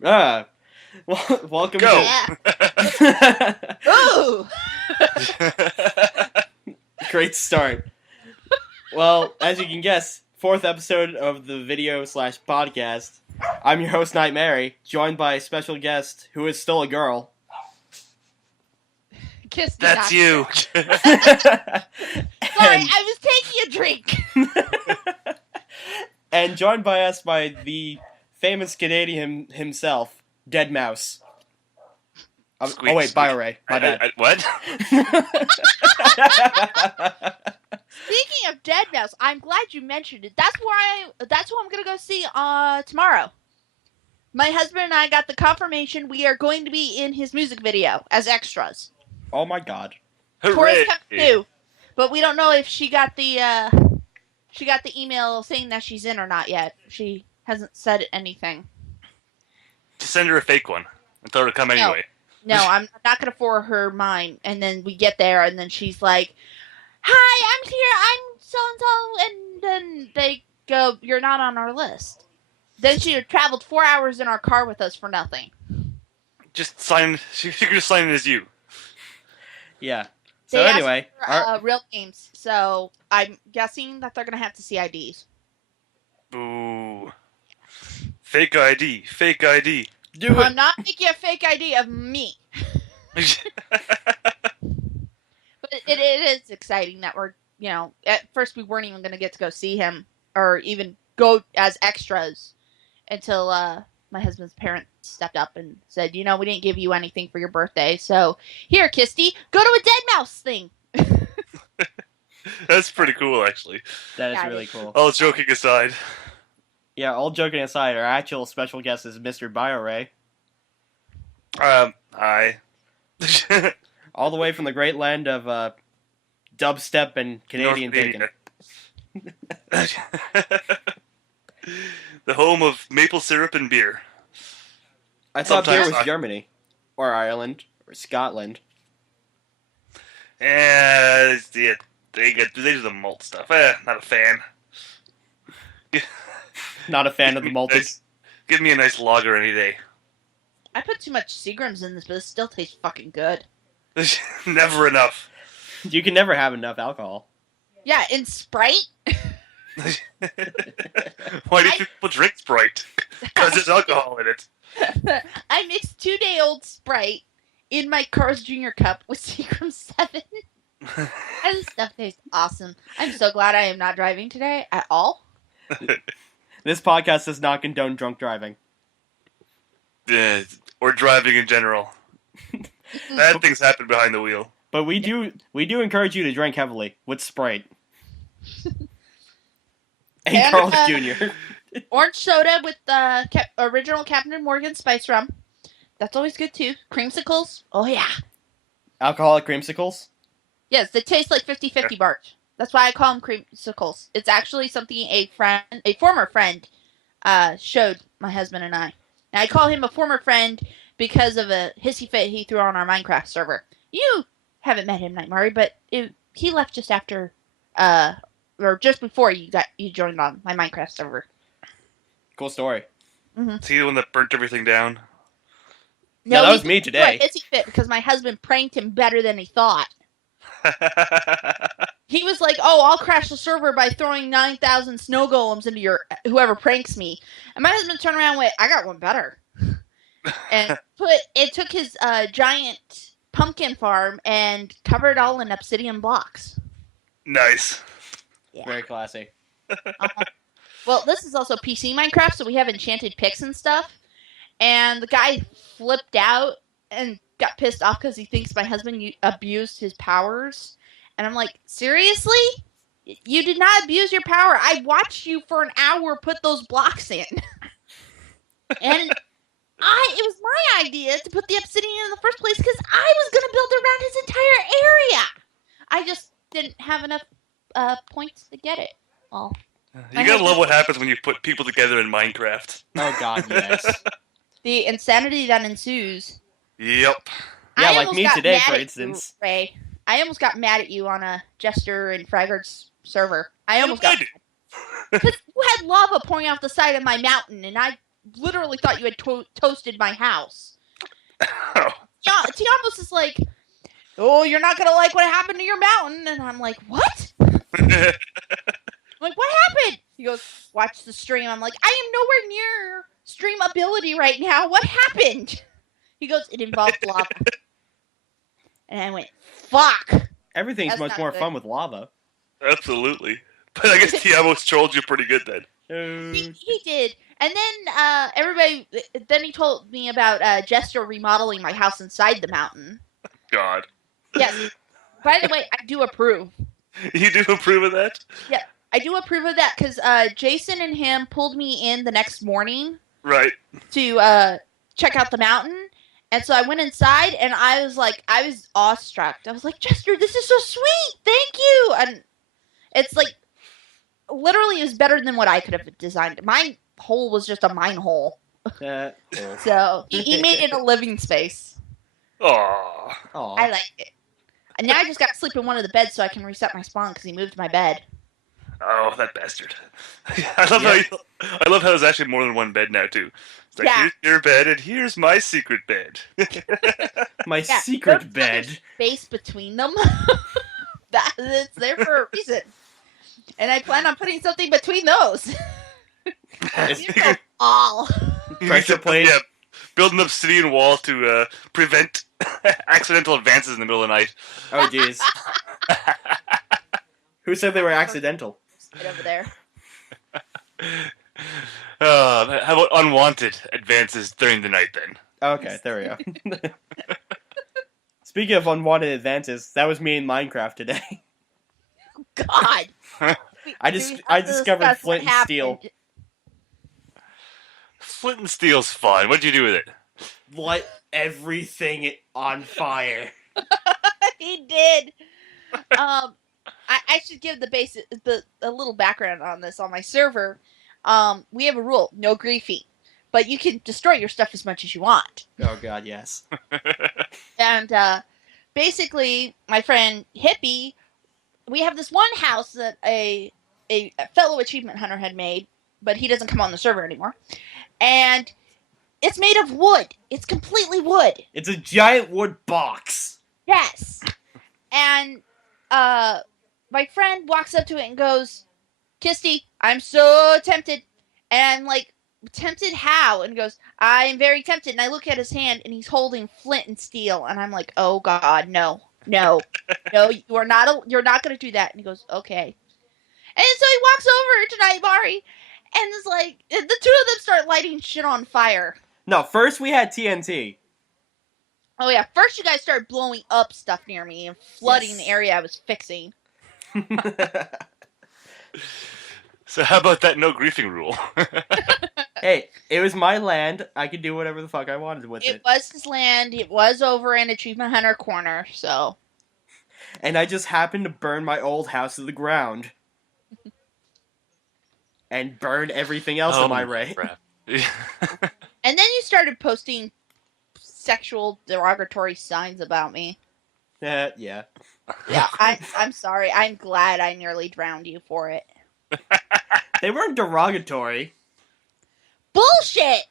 Welcome Go. to... Ooh! Great start. Well, as you can guess, 4th episode of the video/podcast. I'm your host, Night Mary, joined by a special guest who is still a girl. Kiss me. That's you. Sorry, I was taking a drink. And joined by us by the famous Canadian himself, Dead Mouse. Squeak, oh wait, squeak. BioRay. My bad. What? Speaking of Dead Mouse, I'm glad you mentioned it. That's who I'm gonna go see tomorrow. My husband and I got the confirmation we are going to be in his music video as extras. Oh my god. Tori's coming too, but we don't know if she got the email saying that she's in or not yet. She hasn't said anything. Just send her a fake one and tell her to come anyway. No, I'm not going to forward her mine. And then we get there, and then she's like, "Hi, I'm here. I'm so-and-so." And then they go, "You're not on our list." Then she had traveled 4 hours in our car with us for nothing. Just sign. She could just sign in as you. Yeah. So They anyway, asked for, real names. So I'm guessing that they're going to have to see IDs. Boo. Fake ID. Fake ID. do it. I'm not making a fake ID of me. But it is exciting that we're, at first we weren't even going to get to go see him or even go as extras until my husband's parents stepped up and said, we didn't give you anything for your birthday. So here, Kisty, go to a Dead Mouse thing. That's pretty cool, actually. That is really cool. All joking aside. Yeah, all joking aside, our actual special guest is Mr. BioRay. Hi. All the way from the great land of dubstep and Canadian bacon. The home of maple syrup and beer. I thought beer Sometimes was Germany. Or Ireland. Or Scotland. Yeah, they do the malt stuff. Not a fan. Not a fan of the malted. Give me a nice lager any day. I put too much Seagrams in this, but it still tastes fucking good. Never enough. You can never have enough alcohol. Yeah, in Sprite? Why do people drink Sprite? Because there's alcohol in it. I mixed 2-day-old Sprite in my Carl's Jr. cup with Seagram 7. And this stuff tastes awesome. I'm so glad I am not driving today at all. This podcast does not condone drunk driving. Or driving in general. Bad things happen behind the wheel. But we do encourage you to drink heavily with Sprite. And Carl's Jr. Orange soda with the original Captain Morgan spice rum. That's always good too. Creamsicles. Oh yeah. Alcoholic creamsicles? Yes, they taste like 50-50 bars. That's why I call them creamsicles. It's actually something a former friend, showed my husband and I. And I call him a former friend because of a hissy fit he threw on our Minecraft server. You haven't met him, Night Murray, but he left just after, or just before you joined on my Minecraft server. Cool story. Mm-hmm. Is he the one that burnt everything down? No, that was me today. Hissy fit because my husband pranked him better than he thought. He was like, "Oh, I'll crash the server by throwing 9,000 snow golems into whoever pranks me." And my husband turned around and went, "I got one better." And took his giant pumpkin farm and covered it all in obsidian blocks. Nice. Yeah. Very classy. Well, this is also PC Minecraft, so we have enchanted picks and stuff. And the guy flipped out and got pissed off because he thinks my husband abused his powers. And I'm like, seriously? You did not abuse your power. I watched you for an hour put those blocks in. And it was my idea to put the obsidian in the first place because I was going to build around his entire area. I just didn't have enough points to get it all. You gotta love what happens when you put people together in Minecraft. Oh god, yes. The insanity that ensues. Yep. Yeah, like me today, for instance. Ray. I almost got mad at you on a Jester and Fraggard's server. I almost got because you had lava pouring off the side of my mountain, and I literally thought you had toasted my house. Oh. Yeah, Tiamos is like, oh, you're not gonna like what happened to your mountain, and I'm like, what? I'm like, what happened? He goes, watch the stream. I'm like, I am nowhere near stream ability right now. What happened? He goes, it involved lava. And I went, fuck. Everything's That's much not more good. fun with lava. Absolutely. But I guess Tiamos trolled you pretty good then. He did. And then then he told me about Jester remodeling my house inside the mountain. God. Yes. By the way, I do approve. You do approve of that? Yeah, I do approve of that because Jason and him pulled me in the next morning Right. to check out the mountain. And so I went inside and I was awestruck. I was like, Jester, this is so sweet. Thank you. And it's like, literally, it was better than what I could have designed. My hole was just a mine hole. Cool. So he made it a living space. Aww. I like it. And now I just got to sleep in one of the beds so I can reset my spawn because he moved my bed. Oh, that bastard. I love how there's actually more than one bed now, too. It's like, Yeah. here's your bed, and here's my secret bed. My Yeah, secret there's bed. Space between them. It's there for a reason. And I plan on putting something between those. All. Pressure plate. Yeah, build an obsidian wall to prevent accidental advances in the middle of the night. Oh, jeez. Who said they were accidental? Right over there. How about unwanted advances during the night, then? Okay, there we go. Speaking of unwanted advances, that was me in Minecraft today. God. I discovered flint and steel. Flint and steel's fun. What'd you do with it? Light everything on fire. He did. I should give a little background on this on my server. We have a rule: no griefing, but you can destroy your stuff as much as you want. Oh God, yes. And basically, my friend Hippie, we have this one house that a fellow achievement hunter had made, but he doesn't come on the server anymore. And it's made of wood. It's completely wood. It's a giant wood box. Yes. And my friend walks up to it and goes, Kisty, I'm so tempted. And I'm like, tempted how? And goes, I'm very tempted. And I look at his hand and he's holding flint and steel. And I'm like, oh God, no, you're not going to do that. And he goes, okay. And so he walks over to Nightmari and is like, the two of them start lighting shit on fire. No, first we had TNT. Oh yeah, first you guys started blowing up stuff near me and flooding Yes. the area I was fixing. So how about that no griefing rule? Hey, it was my land. I could do whatever the fuck I wanted with it. It was his land. It was over in Achievement Hunter Corner, so. And I just happened to burn my old house to the ground. And burn everything else in my way. Crap. And then you started posting sexual derogatory signs about me. Yeah. Yeah, I'm sorry. I'm glad I nearly drowned you for it. They weren't derogatory. Bullshit!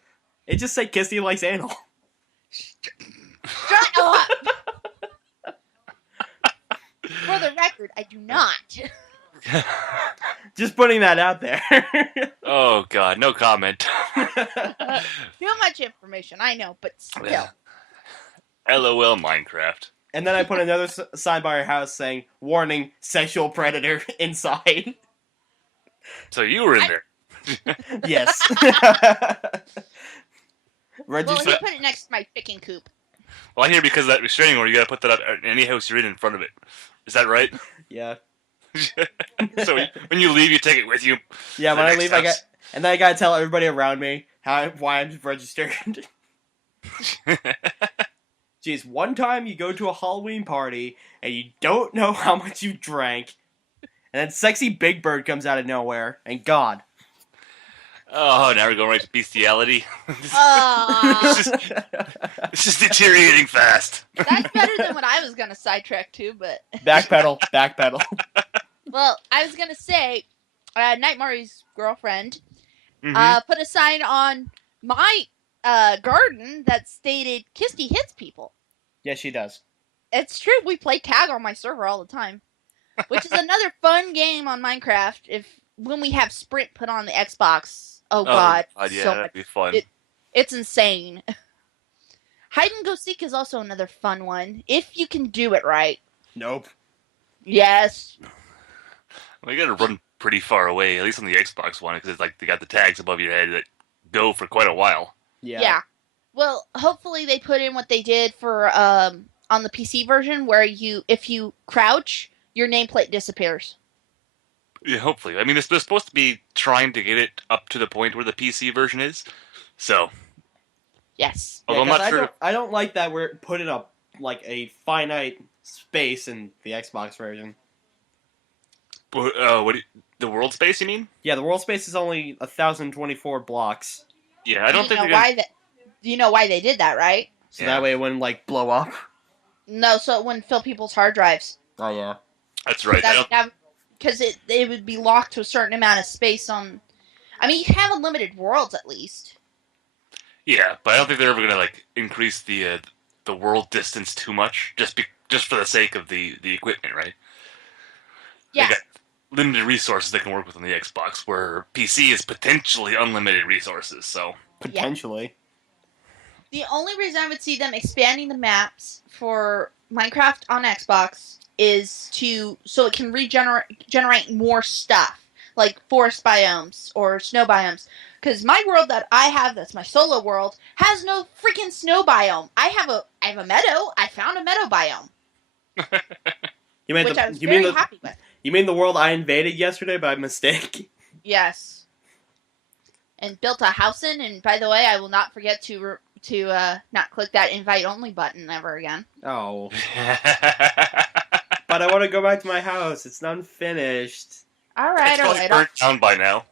It just said Kissy likes anal. Shut up! For the record, I do not. Just putting that out there. Oh God, no comment. Too much information, I know, but still. LOL Minecraft. And then I put another sign by our house saying, warning, sexual predator inside. So you were in there. Yes. Well, Register- he put it next to my chicken coop. Well, I hear because of that restraining order, you gotta put that up in any house you're in front of it. Is that right? Yeah. So when you leave, you take it with you. Yeah, The when I next leave, house. and then I gotta tell everybody around me why I'm registered. Jeez, one time you go to a Halloween party and you don't know how much you drank, and then sexy Big Bird comes out of nowhere, and God. Oh, now we're going right to bestiality. That's It's just deteriorating fast. better than what I was going to sidetrack to, but... backpedal. Well, I was going to say, Nightmare's girlfriend Mhm. put a sign on my garden that stated Kisty hits people. Yes, she does. It's true. We play tag on my server all the time, which is another fun game on Minecraft. If when we have Sprint put on the Xbox, oh god, yeah, so that'd much. be fun. It's insane. Hide and go seek is also another fun one if you can do it right. Nope. Yes. Well, you gotta run pretty far away, at least on the Xbox One, because it's like they got the tags above your head that go for quite a while. Yeah. Well, hopefully they put in what they did for on the PC version, where if you crouch, your nameplate disappears. Yeah, hopefully. I mean, they're supposed to be trying to get it up to the point where the PC version is. So, Yes. although I'm 'cause not sure. I don't like that we're putting up like a finite space in the Xbox version. The world space? You mean? Yeah, the world space is only 1,024 blocks, Yeah, I don't you think know they're gonna. why that. You know why they did that, right? so Yeah. that way it wouldn't like blow up. No, so it wouldn't fill people's hard drives. Oh yeah. That's right. I don't. Because it would be locked to a certain amount of space on. I mean, you have unlimited worlds at least. Yeah, but I don't think they're ever gonna like increase the world distance too much, just for the sake of the equipment, right? Yeah. They got limited resources they can work with on the Xbox, where PC is potentially unlimited resources. So Potentially. The only reason I would see them expanding the maps for Minecraft on Xbox is so it can generate more stuff, like forest biomes or snow biomes. Because my world that I have, that's my solo world, has no freaking snow biome. I have a meadow. I found a meadow biome, You mean which I was you very mean the happy with. you mean the world I invaded yesterday by mistake? Yes. And built a house in. And by the way, I will not forget to not click that invite only button ever again. Oh. But I want to go back to my house. It's not finished. All right, it's all probably right. burnt down by now.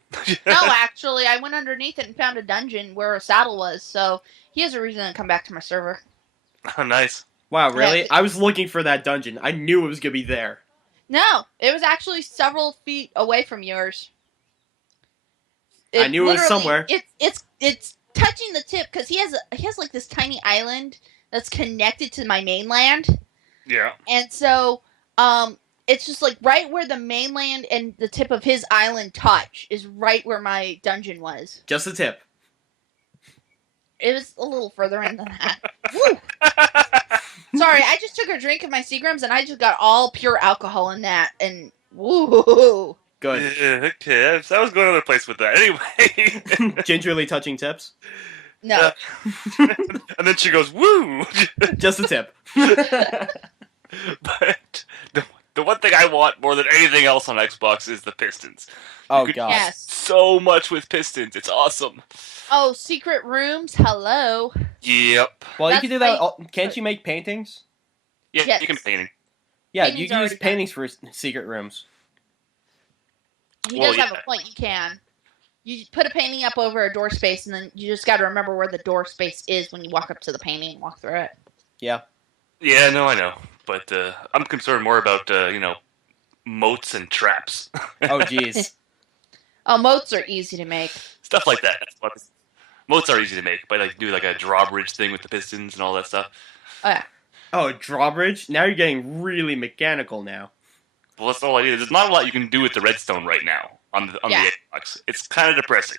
No, actually, I went underneath it and found a dungeon where a saddle was. So he has a reason to come back to my server. Oh, nice. Wow, really? Yeah. I was looking for that dungeon. I knew it was gonna be there. No, it was actually several feet away from yours. I knew it was literally- somewhere. It's touching the tip because he has like this tiny island that's connected to my mainland. Yeah. And so, it's just like right where the mainland and the tip of his island touch is right where my dungeon was. Just a tip. It was a little further in than that. Woo! Sorry, I just took a drink of my Seagrams and I just got all pure alcohol in that. And woo! Good. Yeah, okay, I was going another place with that. Anyway. Gingerly touching tips. No. And then she goes, woo! Just a tip. But the one thing I want more than anything else on Xbox is the pistons. Oh could- god. Yes. So much with pistons. It's awesome. Oh, secret rooms. Hello. Yep. Well, you That's can do that. why- Can't you make paintings? Yeah, Yes. you can painting. Yeah, Paintings you can are use already paintings for secret rooms. He Well, does have yeah. a point. You can. You put a painting up over a door space, and then you just got to remember where the door space is when you walk up to the painting and walk through it. Yeah, no, I know. But I'm concerned more about, moats and traps. Oh jeez. Oh, moats are easy to make. Stuff like that. Moats are easy to make, but like do like a drawbridge thing with the pistons and all that stuff. Oh yeah. Oh, drawbridge. Now you're getting really mechanical now. Well, that's all I need. There's not a lot you can do with the redstone right now on the Yeah. Xbox. It's kind of depressing.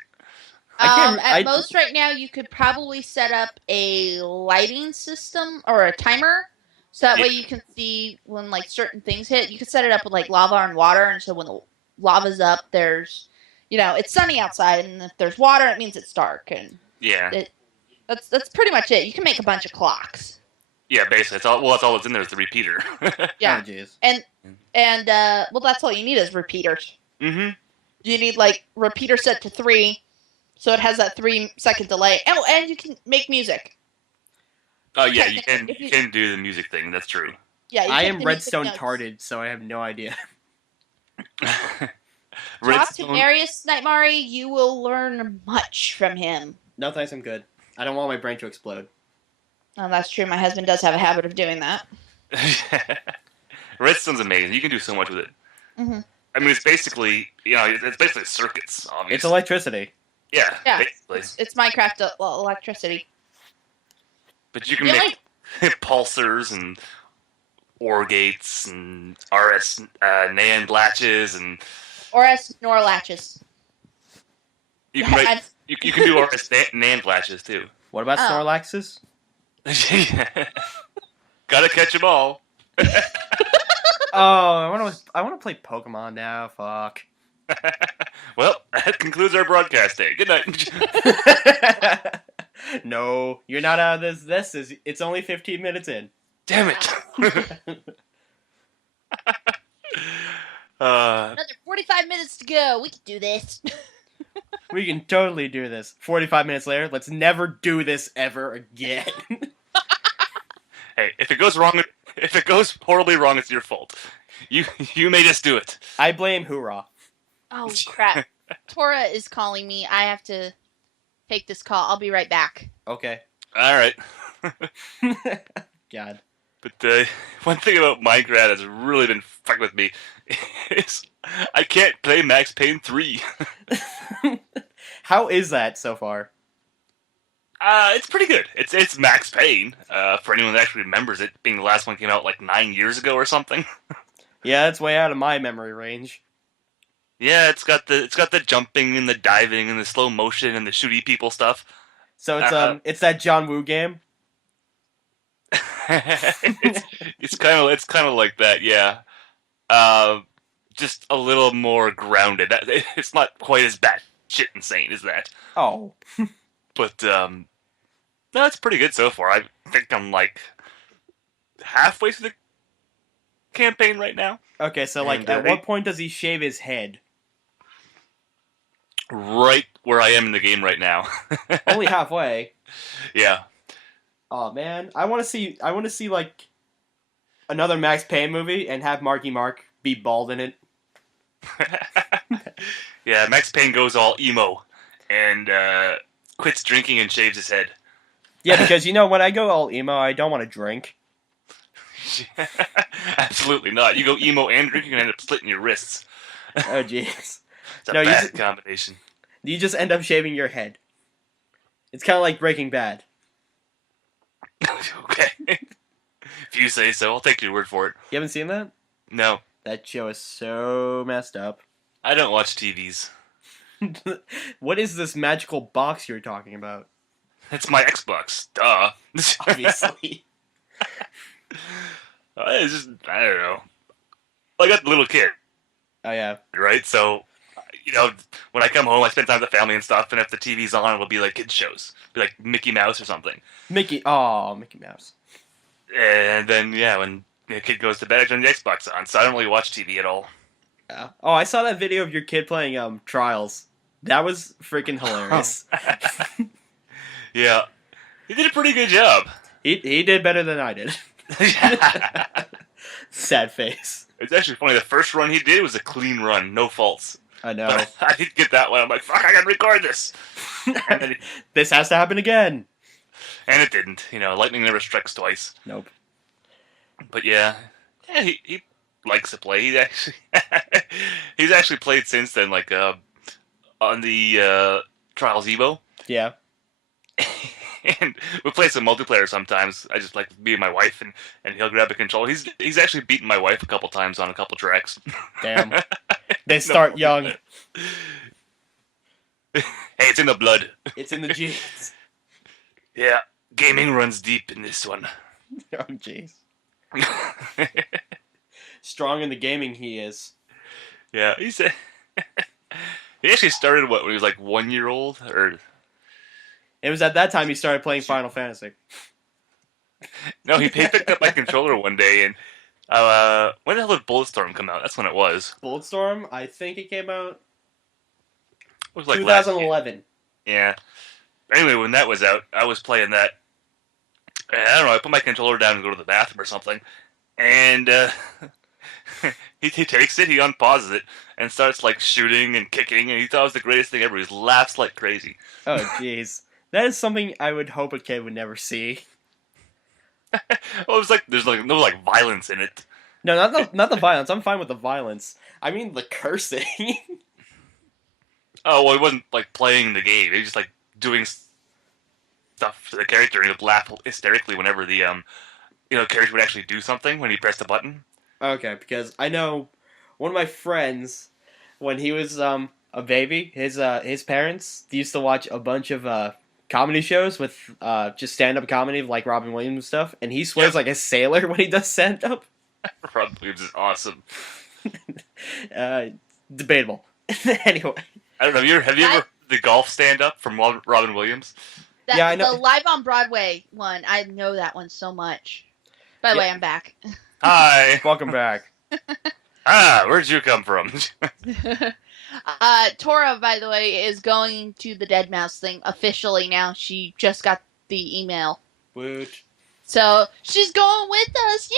I- At most, right now, you could probably set up a lighting system or a timer, so that way you can see when like certain things hit. You could set it up with like lava and water, and so when the lava's up, there's, it's sunny outside, and if there's water, it means it's dark, and Yeah. that's pretty much it. You can make a bunch of clocks. Yeah, basically. That's all that's in there is the repeater. Yeah, Oh jeez. and well, that's all you need is repeaters. Mm-hmm. You need like repeater set to 3, so it has that 3-second delay. Oh, and you can make music. Oh, yeah, you can If you- you can do the music thing. That's true. Yeah, you I take am the music redstone notes. tarded, so I have no idea. Talk to Redstone. Darius Nightmare, you will learn much from him. No thanks, I'm good. I don't want my brain to explode. Oh, that's true. My husband does have a habit of doing that. Redstone's amazing. You can do so much with it. Mhm. I mean, it's basically it's basically circuits. Obviously. It's electricity. Yeah, Yeah, basically. it's Minecraft electricity. But you can The make only pulsers and OR gates and RS NAND latches, and or as NOR latches. you can make I'm- you can do RS NAND latches too. What about Oh. Snorlaxes? Gotta catch them all. Oh, I want to play Pokemon now. Fuck. Well, that concludes our broadcast day. Good night. No, you're not out of this. It's only 15 minutes in. Damn it. Another 45 minutes to go. We can do this. We can totally do this. 45 minutes later, let's never do this ever again. Hey, if it goes wrong, if it goes horribly wrong, it's your fault. You made us do it. I blame Hoorah. Oh crap! Tora is calling me. I have to take this call. I'll be right back. Okay. All right. God. But one thing about Minecraft that's really been fucking with me is I can't play Max Payne 3. How is that so far? It's pretty good. It's Max Payne. For anyone that actually remembers it, being the last one came out like 9 years ago or something. Yeah, it's way out of my memory range. Yeah, it's got the jumping and the diving and the slow motion and the shooty people stuff. So it's that John Woo game. it's kind of like that, yeah. Just a little more grounded. It's not quite as bad shit insane as that. Oh. But no, it's pretty good so far. I think I'm like halfway through the campaign right now. Okay, so like, And, at what point does he shave his head? Right where I am in the game right now. Only halfway. Yeah. Oh man, I want to see like another Max Payne movie and have Marky Mark be bald in it. Yeah, Max Payne goes all emo and quits drinking and shaves his head. Yeah, because when I go all emo, I don't want to drink. Absolutely not. You go emo and drinking and end up splitting your wrists. Oh jeez. It's a No, bad combination. You just end up shaving your head. It's kind of like Breaking Bad. Okay. If you say so, I'll take your word for it. You haven't seen that? No, That show is so messed up. I don't watch TVs. What is this magical box you're talking about? It's my Xbox. Duh. Obviously. It's just, I don't know. I got the little kid, Oh yeah. right? So, when I come home, I spend time with the family and stuff, and if the TV's on, it'll be like kids shows. Be like Mickey Mouse or something. Mickey Mouse. And then, yeah, when the kid goes to bed, I turn the Xbox on, so I don't really watch TV at all. Yeah. Oh, I saw that video of your kid playing Trials. That was freaking hilarious. Yeah. He did a pretty good job. He did better than I did. Sad face. It's actually funny. The first run he did was a clean run, no faults. I know. But I didn't get that one. I'm like, fuck, I gotta record this. And then This has to happen again. and it didn't. Lightning never strikes twice. Nope. But yeah, he likes to play. He's actually played since then, like on the Trials Evo. Yeah. And we play some multiplayer sometimes. I just like be with my wife, and he'll grab a controller. He's actually beaten my wife a couple times on a couple tracks. Damn. They start young. Hey, it's in the blood. It's in the genes. Yeah, gaming runs deep in this one. Oh jeez. Strong in the gaming he is. Yeah, he actually started when he was like 1 year old, or It was at that time he started playing Final Fantasy. no, he picked up my controller one day, and when the hell did Bulletstorm come out? That's when it was. Bulletstorm, I think it came out It was like last year. 2011. Yeah. Anyway, when that was out, I was playing that. And I don't know. I put my controller down and go to the bathroom or something, and he takes it, he unpauses it, and starts like shooting and kicking, and he thought it was the greatest thing ever. He laughs like crazy. Oh jeez. That is something I would hope a kid would never see. Well, it was like there's no violence in it. No, not the violence. I'm fine with the violence. I mean the cursing. Oh, well, he wasn't like playing the game. He was just like doing stuff to the character, and he would laugh hysterically whenever the character would actually do something when he pressed the button. Okay, because I know one of my friends when he was a baby, his parents used to watch a bunch of comedy shows with just stand up comedy like Robin Williams and stuff, and he swears like a sailor when he does stand up. Rob Williams is awesome. Debatable. Anyway. I don't know. Have you ever heard the golf stand up from Robin Williams? Yeah, I know. The Live on Broadway one. I know that one so much. By the way, I'm back. Hi. Welcome back. Where'd you come from? Tora, by the way, is going to the Dead Mouse thing officially now. She just got the email. Woot. So she's going with us.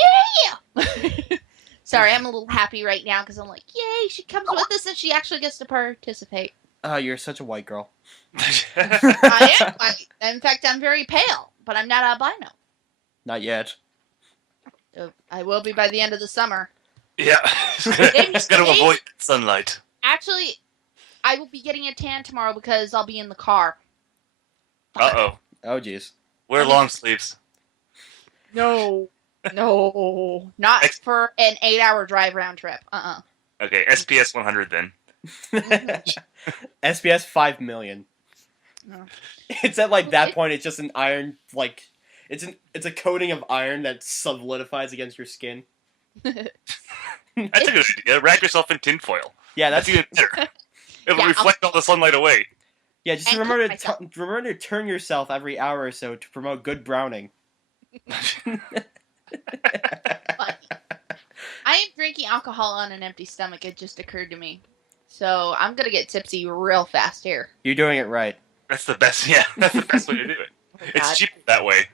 Yeah! Sorry, I'm a little happy right now because I'm like, yay, she comes with us and she actually gets to participate. You're such a white girl. I am white. In fact, I'm very pale, but I'm not albino. Not yet. I will be by the end of the summer. Yeah. He's got to avoid sunlight. Actually, I will be getting a tan tomorrow because I'll be in the car. Uh-oh. Oh, jeez. Wear long sleeves. No. Not for an 8-hour drive round trip. Okay, SPS 100 then. SPS 5 million. No. It's at like that point. It's just an iron, like it's a coating of iron that solidifies against your skin. That's a good idea. Wrap yourself in tinfoil. Yeah, That's even better. It'll reflect all the sunlight away. Yeah, just And remember cook remember to turn yourself every hour or so to promote good browning. I am drinking alcohol on an empty stomach. It just occurred to me. So I'm going to get tipsy real fast here. You're doing it right. That's the best. Yeah, that's the best way to do it. It's cheap that way.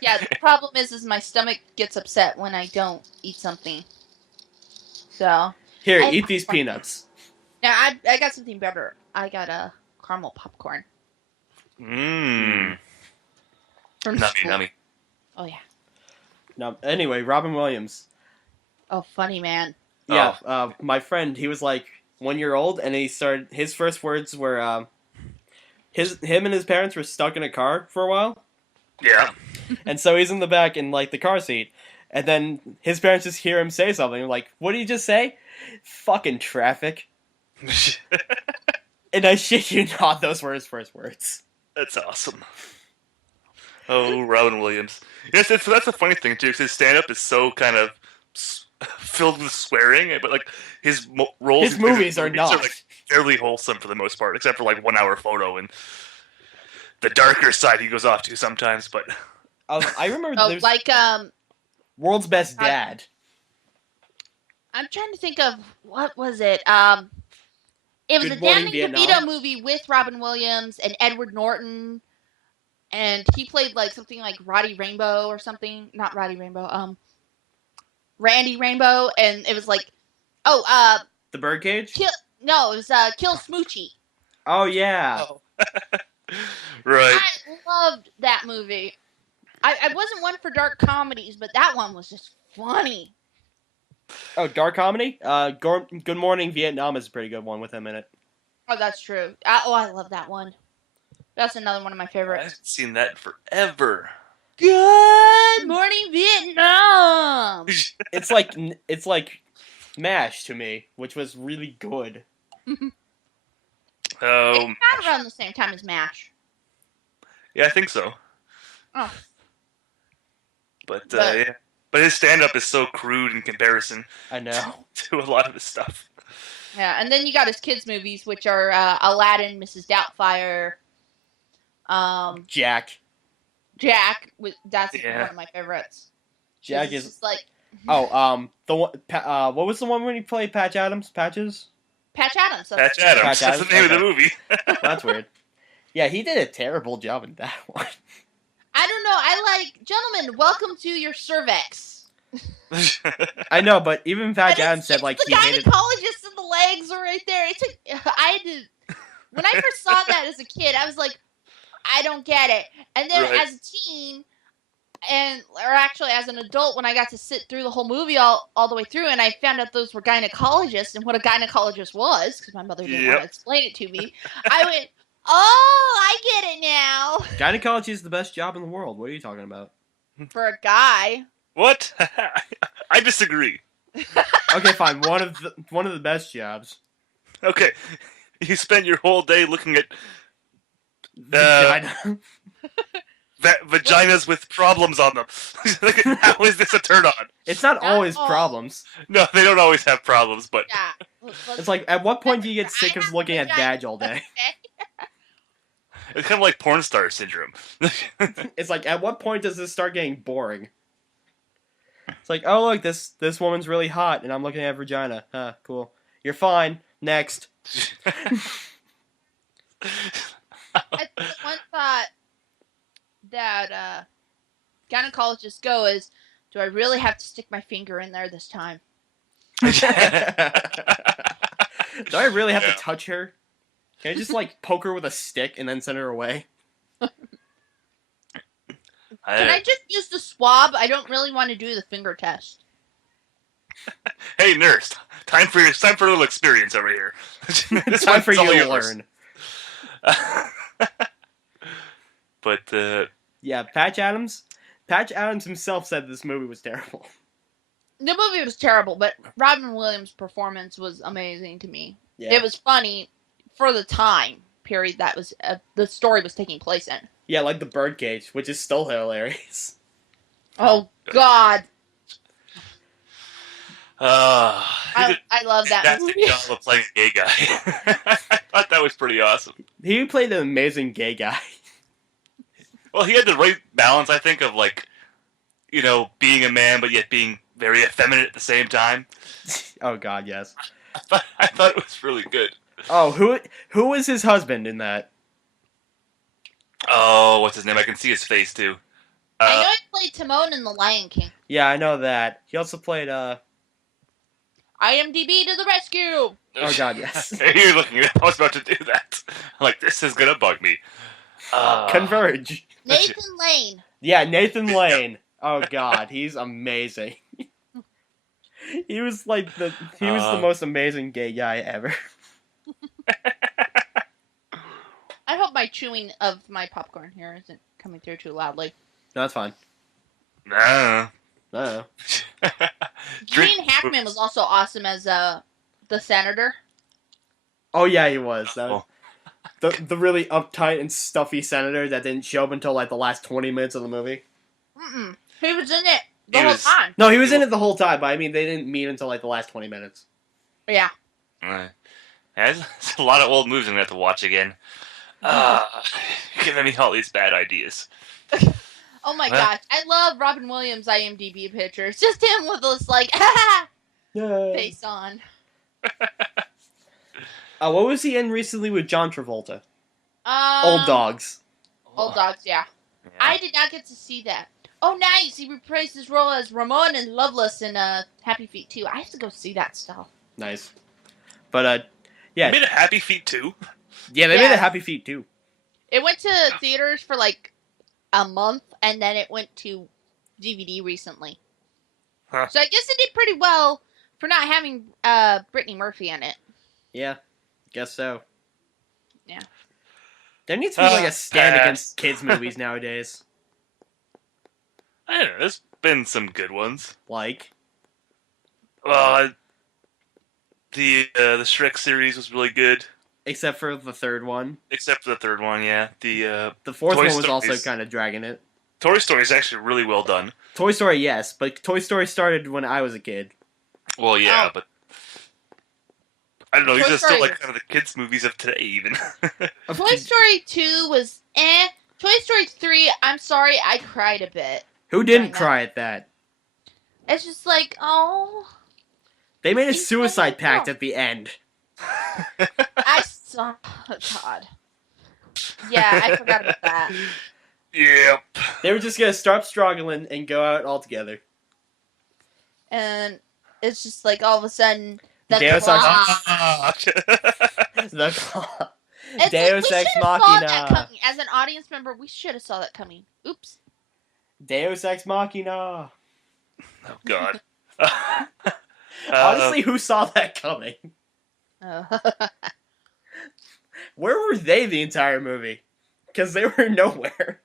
Yeah, the problem is my stomach gets upset when I don't eat something. So Here, eat these peanuts. now I got something better. I got a caramel popcorn. Mmm. From Nummy, school. nummy. Oh yeah. No, anyway, Robin Williams. Oh, funny man. Yeah, my friend, he was like 1 year old, and his first words were, him and his parents were stuck in a car for a while, Yeah. and so he's in the back in like the car seat, and then his parents just hear him say something like, "What did he just say? Fucking traffic." And I shit you not, those were his first words. That's awesome. Oh, Robin Williams. Yes, that's the funny thing too, because his stand-up is so kind of filled with swearing, but like his roles, His movies are not. like fairly wholesome for the most part, except for like 1 hour photo and the darker side he goes off to sometimes. But I remember Oh, there's like World's Best Dad. I'm trying to think of what was it. It was Good a Morning, Danny Vietnam. DeVito movie with Robin Williams and Edward Norton, and he played like something like Roddy Rainbow or something. Not Roddy Rainbow. Randy Rainbow, and it was like, The Birdcage? it was Kill Smoochie. Oh, yeah. right. I loved that movie. I wasn't one for dark comedies, but that one was just funny. Oh, dark comedy? Good Morning Vietnam is a pretty good one with him in it. Oh, that's true. I love that one. That's another one of my I favorites. haven't seen that in forever. Good Morning Vietnam. It's like MASH to me, which was really good. It's kind of around the same time as MASH. Yeah, I think so. Oh. But yeah. But his stand-up is so crude in comparison I know. to a lot of his stuff. Yeah, and then you got his kids' movies, which are Aladdin, Mrs. Doubtfire, Jack. Jack. That's Yeah. one of my favorites. Jack It's is. just like The one. What was the one when he played Patch Adams? Patches? Patch Adams. Patch Adams. Patch That's Adams? the name of the Okay. movie. That's weird. Yeah, he did a terrible job in that one. I don't know. I like, gentlemen, welcome to your cervix. I know, but even Patch And Adams said like the he hated. gynecologist and the legs are right there. I had to. When I first saw that as a kid, I was like, I don't get it. And then Right. as a teen, or actually as an adult, when I got to sit through the whole movie all the way through, and I found out those were gynecologists and what a gynecologist was, because my mother didn't want to explain it to me, I went, oh, I get it now. Gynecology is the best job in the world. What are you talking about? For a guy. What? I disagree. Okay, fine. One of the best jobs. Okay, you spent your whole day looking at Vagina. vaginas with problems on them. How is this a turn on? It's not always all. problems. No, they don't always have problems, but Yeah. It's like, at what point do you get sick of looking at vag all day? it's kind of like porn star syndrome. It's like, at what point does this start getting boring? It's like, oh look, this woman's really hot, and I'm looking at vagina. Huh, cool. You're fine. Next. I think one thought that gynecologists go is, do I really have to stick my finger in there this time? Do I really have to touch her? Can I just, like, poke her with a stick and then send her away? Can I just use the swab? I don't really want to do the finger test. Hey, nurse, time for a little experience over here. It's time for you to learn. But yeah, Patch Adams himself said this movie was terrible. The movie was terrible, but Robin Williams' performance was amazing to me. Yeah. It was funny for the time period that was the story was taking place in. Yeah, like the birdcage, which is still hilarious. Oh God! I love that that's movie. the job of playing a gay guy. I thought that was pretty awesome. He played an amazing gay guy. Well, he had the right balance, I think, of like, being a man but yet being very effeminate at the same time. Oh God, yes. I thought it was really good. Oh, who was his husband in that? Oh, what's his name? I can see his face too. I know he played Timon in The Lion King. Yeah, I know that. He also played IMDb to the rescue! Oh God, yes. You're looking at. I was about to do that. I'm like, this is gonna bug me. Converge. Nathan Lane. Yeah, Nathan Lane. Oh God, he's amazing. He was the most amazing gay guy ever. I hope my chewing of my popcorn here isn't coming through too loudly. No, that's fine. No. Gene Hackman was also awesome as the senator. Oh yeah, he was. The really uptight and stuffy senator that didn't show up until like the last 20 minutes of the movie. Mm-mm. He was in it the whole time. No, he was in it the whole time, but I mean they didn't meet until like the last 20 minutes. Yeah. There's a lot of old movies I'm gonna have to watch again. Giving me all these bad ideas. Oh my gosh, I love Robin Williams' IMDb pictures. Just him with this face on. What was he in recently with John Travolta? Old Dogs. Old Dogs, yeah. I did not get to see that. Oh, nice! He reprised his role as Ramon and Loveless in Happy Feet 2. I have to go see that stuff. Nice. But, yeah. They made a Happy Feet 2? Yeah, they made a Happy Feet 2. It went to theaters for like a month, and then it went to DVD recently. Huh. So I guess it did pretty well for not having Brittany Murphy in it. Yeah, guess so. Yeah. There needs to be like a stand against kids movies nowadays. I don't know. There's been some good ones. Like? Well, the Shrek series was really good. Except for the third one. Except for the third one, yeah. The fourth one was also kind of dragging it. Toy Story is actually really well done. Toy Story, yes, but Toy Story started when I was a kid. Well, yeah, but I don't know. These are still like kind of the kids' movies of today, even. Toy Story 2 was eh. Toy Story 3, I'm sorry, I cried a bit. Who didn't cry at that? It's just like, oh. They made a suicide pact at the end. I saw. Oh, God. Yeah, I forgot about that. Yep. They were just gonna stop struggling and go out all together. And it's just like all of a sudden the Deus clock. The clock. Deus Ex Machina. Machina. That coming. As an audience member, we should have saw that coming. Oops. Deus Ex Machina. Oh God. Honestly, who saw that coming? Where were they the entire movie? Because they were nowhere.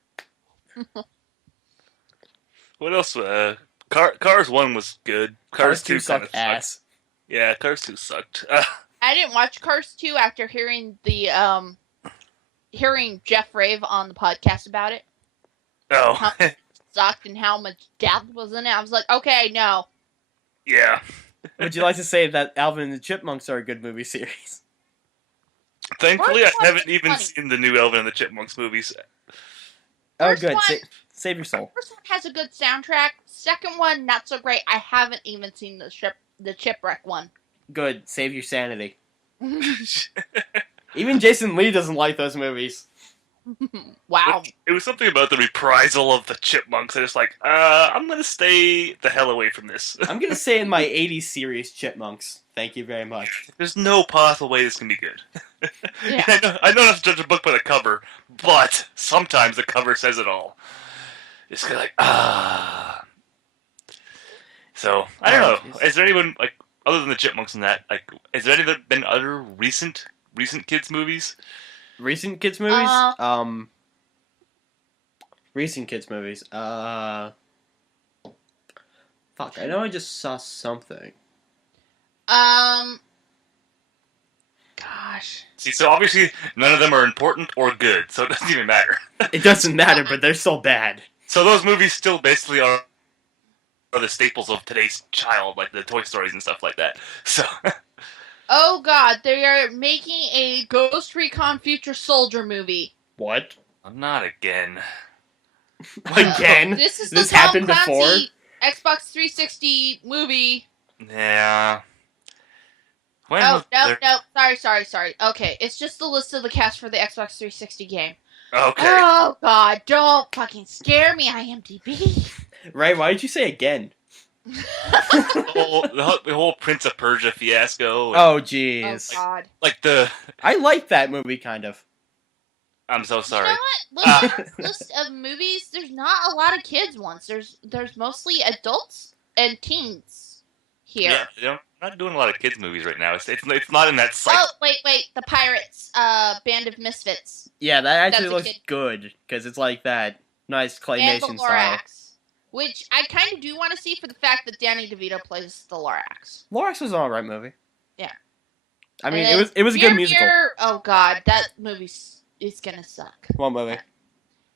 What else? Cars 1 was good. Cars Cars 2 2 kind suck of sucked. ass. Yeah, Cars 2 sucked. I didn't watch Cars 2 after hearing Jeff rave on the podcast about it. How Oh, sucked and how much death was in it. I was like, okay, no. yeah. Would you like to say that Alvin and the Chipmunks are a good movie series? Thankfully, First I one haven't was even funny. seen the new Alvin and the Chipmunks movies. Oh, First good. one, Save your soul. first one has a good soundtrack. Second one, not so great. I haven't even seen the Chipwreck one. Good. Save your sanity. Even Jason Lee doesn't like those movies. Wow. It was something about the reprisal of the Chipmunks. I just like, I'm gonna stay the hell away from this. I'm gonna say in my 80s series, Chipmunks. Thank you very much. There's no possible way this can be good. Yeah. I know not to judge a book by the cover, but sometimes the cover says it all. It's kind of like, So, I don't know. Jeez. Is there anyone, like, other than the Chipmunks and that, like, has there been other recent kids' movies? Recent kids movies? Uh, Recent kids movies. Fuck, I know I just saw something. Gosh. See, so obviously none of them are important or good, so it doesn't even matter. It doesn't matter, but they're still bad. So those movies still basically are the staples of today's child, like the Toy Stories and stuff like that. So, Oh God, they are making a Ghost Recon Future Soldier movie. What? I'm not again. Again? This is This the Tom happened Clancy Xbox 360 movie. Yeah. When Oh, was no, there- sorry. Okay, it's just the list of the cast for the Xbox 360 game. Okay. Oh God, don't fucking scare me, IMDb. Right, why did you say again? The whole Prince of Persia fiasco. And, Oh, Oh jeez. God. like the. I like that movie, kind of. I'm so sorry. You know what? Looking at this list of movies, there's not a lot of kids ones. There's mostly adults and teens here. Yeah, they're not doing a lot of kids movies right now. It's not in that cycle. Oh, wait. The Pirates, Band of Misfits. Yeah, that actually That's a looks kid. good, because it's like that nice And claymation the style. Lorax. Which I kind of do want to see for the fact that Danny DeVito plays the Lorax. Lorax was an alright movie. Yeah. I mean, And then it was a good musical. Mirror, oh God, that movie is gonna suck. What movie?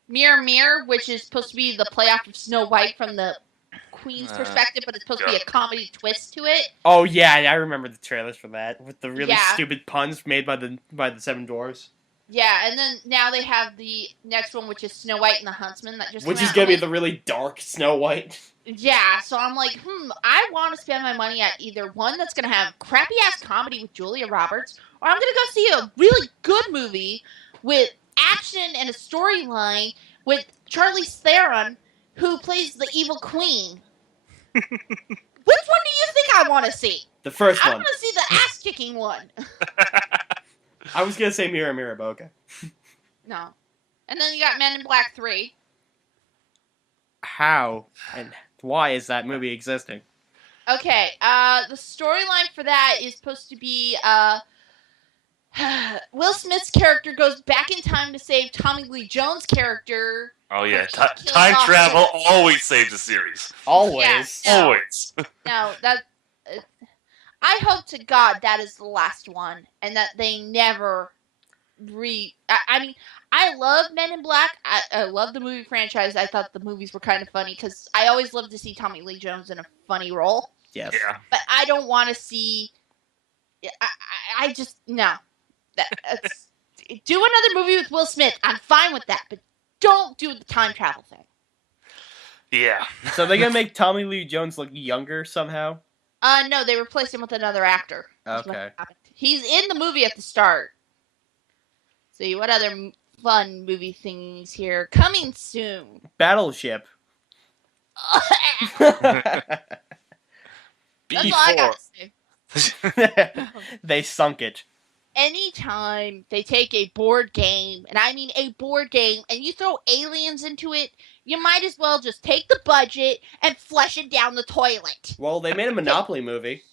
Mirror, which is supposed to be the playoff of Snow White from the Queen's perspective, but it's supposed to be a comedy twist to it. Oh yeah, I remember the trailers for that with the really Yeah. stupid puns made by the Seven Dwarfs, Yeah, and then now they have the next one, which is Snow White and the Huntsman, that just which came is out. gonna be I'm the really dark Snow White. Yeah, so I'm like, I want to spend my money at either one that's going to have crappy ass comedy with Julia Roberts, or I'm going to go see a really good movie with action and a storyline with Charlize Theron, who plays the evil queen. Which one do you think I want to see? The first I one. want to see the ass kicking one. I was gonna say Mirror Mirror, but okay. No. And then you got Men in Black 3. How and why is that movie existing? Okay, the storyline for that is supposed to be, Will Smith's character goes back in time to save Tommy Lee Jones' character. Oh yeah, From being killed time off travel with- always saves a series. Always. Yeah. No. Always. No, that. I hope to God that is the last one, and that they never I mean, I love Men in Black. I love the movie franchise. I thought the movies were kind of funny because I always love to see Tommy Lee Jones in a funny role. Yes. Yeah. But I don't want to see. I just no. That's do another movie with Will Smith. I'm fine with that, but don't do the time travel thing. Yeah. So they're gonna make Tommy Lee Jones look younger somehow. No, they replaced him with another actor. That's what Okay. happened. He's in the movie at the start. See, what other fun movie things here? Coming soon. Battleship. That's all I gotta say. They sunk it. anytime they take a board game, and I mean a board game, and you throw aliens into it, you might as well just take the budget and flush it down the toilet. Well, they made a Monopoly movie.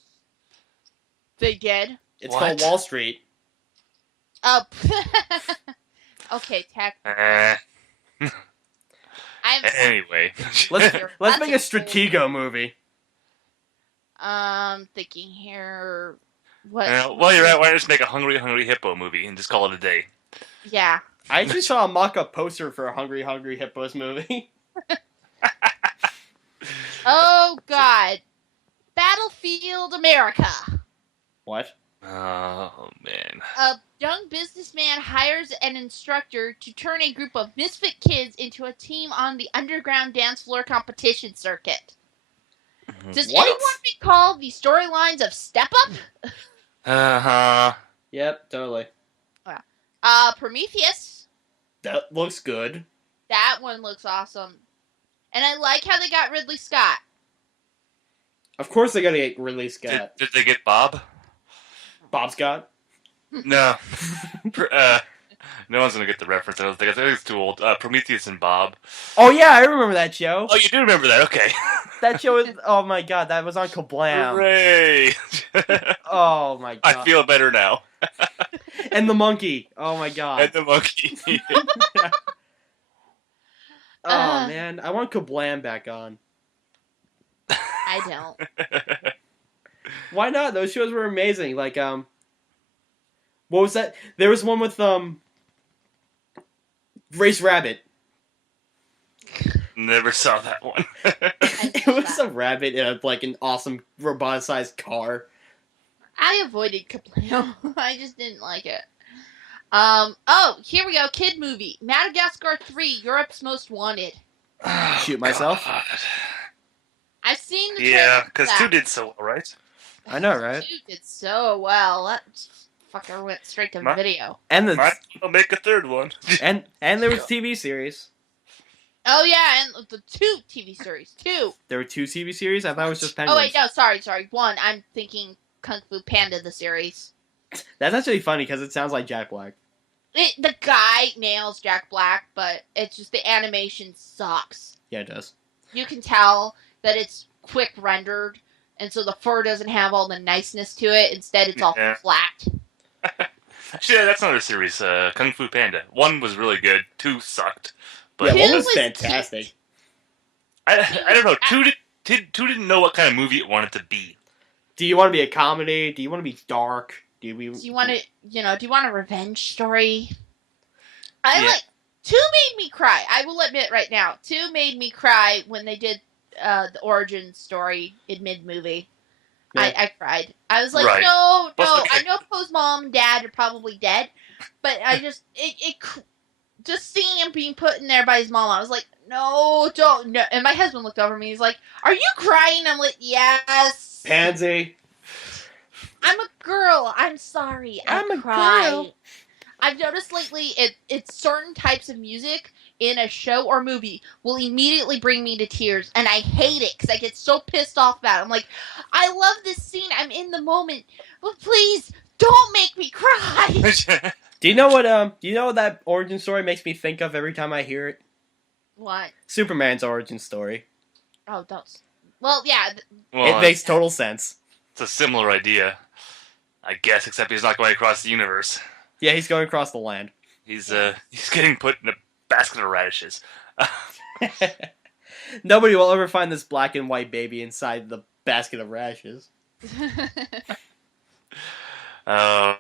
They did. It's called What? Wall Street. Uh, okay, Eh. I'm Anyway. Let's Here, let's that's make a Stratego movie. thinking here. What? While you're at, why not just make a Hungry Hungry Hippo movie and just call it a day? Yeah. I actually saw a mock-up poster for a Hungry Hungry Hippos movie. Oh God. Battlefield America. What? Oh, man. A young businessman hires an instructor to turn a group of misfit kids into a team on the underground dance floor competition circuit. Does What? anyone recall the storylines of Step Up? Uh-huh. Yep, totally. Prometheus. That looks good. That one looks awesome. And I like how they got Ridley Scott. Of course they gotta get Ridley Did, Scott. did they get Bob? Bob Scott? No. No one's gonna get the reference. I think it's too old. Prometheus and Bob. Oh yeah, I remember that show. Oh, you do remember that? Okay. That show is, oh my god, that was on Kablam. Hooray! Oh my god. I feel better now. And the monkey. Oh my god. And the monkey. Oh man, I want Kablam back on. I don't. Why not? Those shows were amazing. Like what was that? There was one with Race Rabbit. Never saw that one. It was a rabbit in an awesome roboticized car. I avoided Kablam. I just didn't like it. Here we go. Kid movie. Madagascar 3, Europe's Most Wanted. Shoot myself? God. I've seen the Yeah, trailer for because that. 2 did so well, right? I know, right? 2 did so well. That fucker went straight to My- video. And Might I'll make a third one. and there was TV series. Oh yeah, and the 2 TV series. 2. There were 2 TV series. I thought it was just Oh Penguins. wait, no, sorry. 1. I'm thinking Kung Fu Panda the series. That's actually funny because it sounds like Jack Black. The guy nails Jack Black, but it's just the animation sucks. Yeah, it does. You can tell that it's quick rendered, and so the fur doesn't have all the niceness to it. Instead, it's all Yeah. flat. Actually, that's another series. Kung Fu Panda. 1 was really good. 2 sucked. Yeah, But Two one was was fantastic. cute. I don't know. 2 didn't know what kind of movie it wanted to be. Do you want to be a comedy? Do you want to be dark? Do you want to, do you want a revenge story? I Yeah. like 2 made me cry. I will admit right now, 2 made me cry when they did the origin story in mid movie. Yeah. I cried. I was like, Right. no. Well, okay. I know Poe's mom and dad are probably dead, but I just just seeing him being put in there by his mom, I was like, no, don't. No. And my husband looked over me. He's like, are you crying? I'm like, yes. Pansy. I'm a girl. I'm sorry. I'm a cry. girl. I've noticed lately it's certain types of music in a show or movie will immediately bring me to tears, and I hate it because I get so pissed off about it. I'm like, I love this scene. I'm in the moment, but please don't make me cry. Do you know what that origin story makes me think of every time I hear it? What? Superman's origin story. Oh, don't. Well, yeah. It makes total sense. It's a similar idea, I guess, except he's not going across the universe. Yeah, he's going across the land. He's getting put in a basket of radishes. Nobody will ever find this black and white baby inside the basket of radishes. Uh,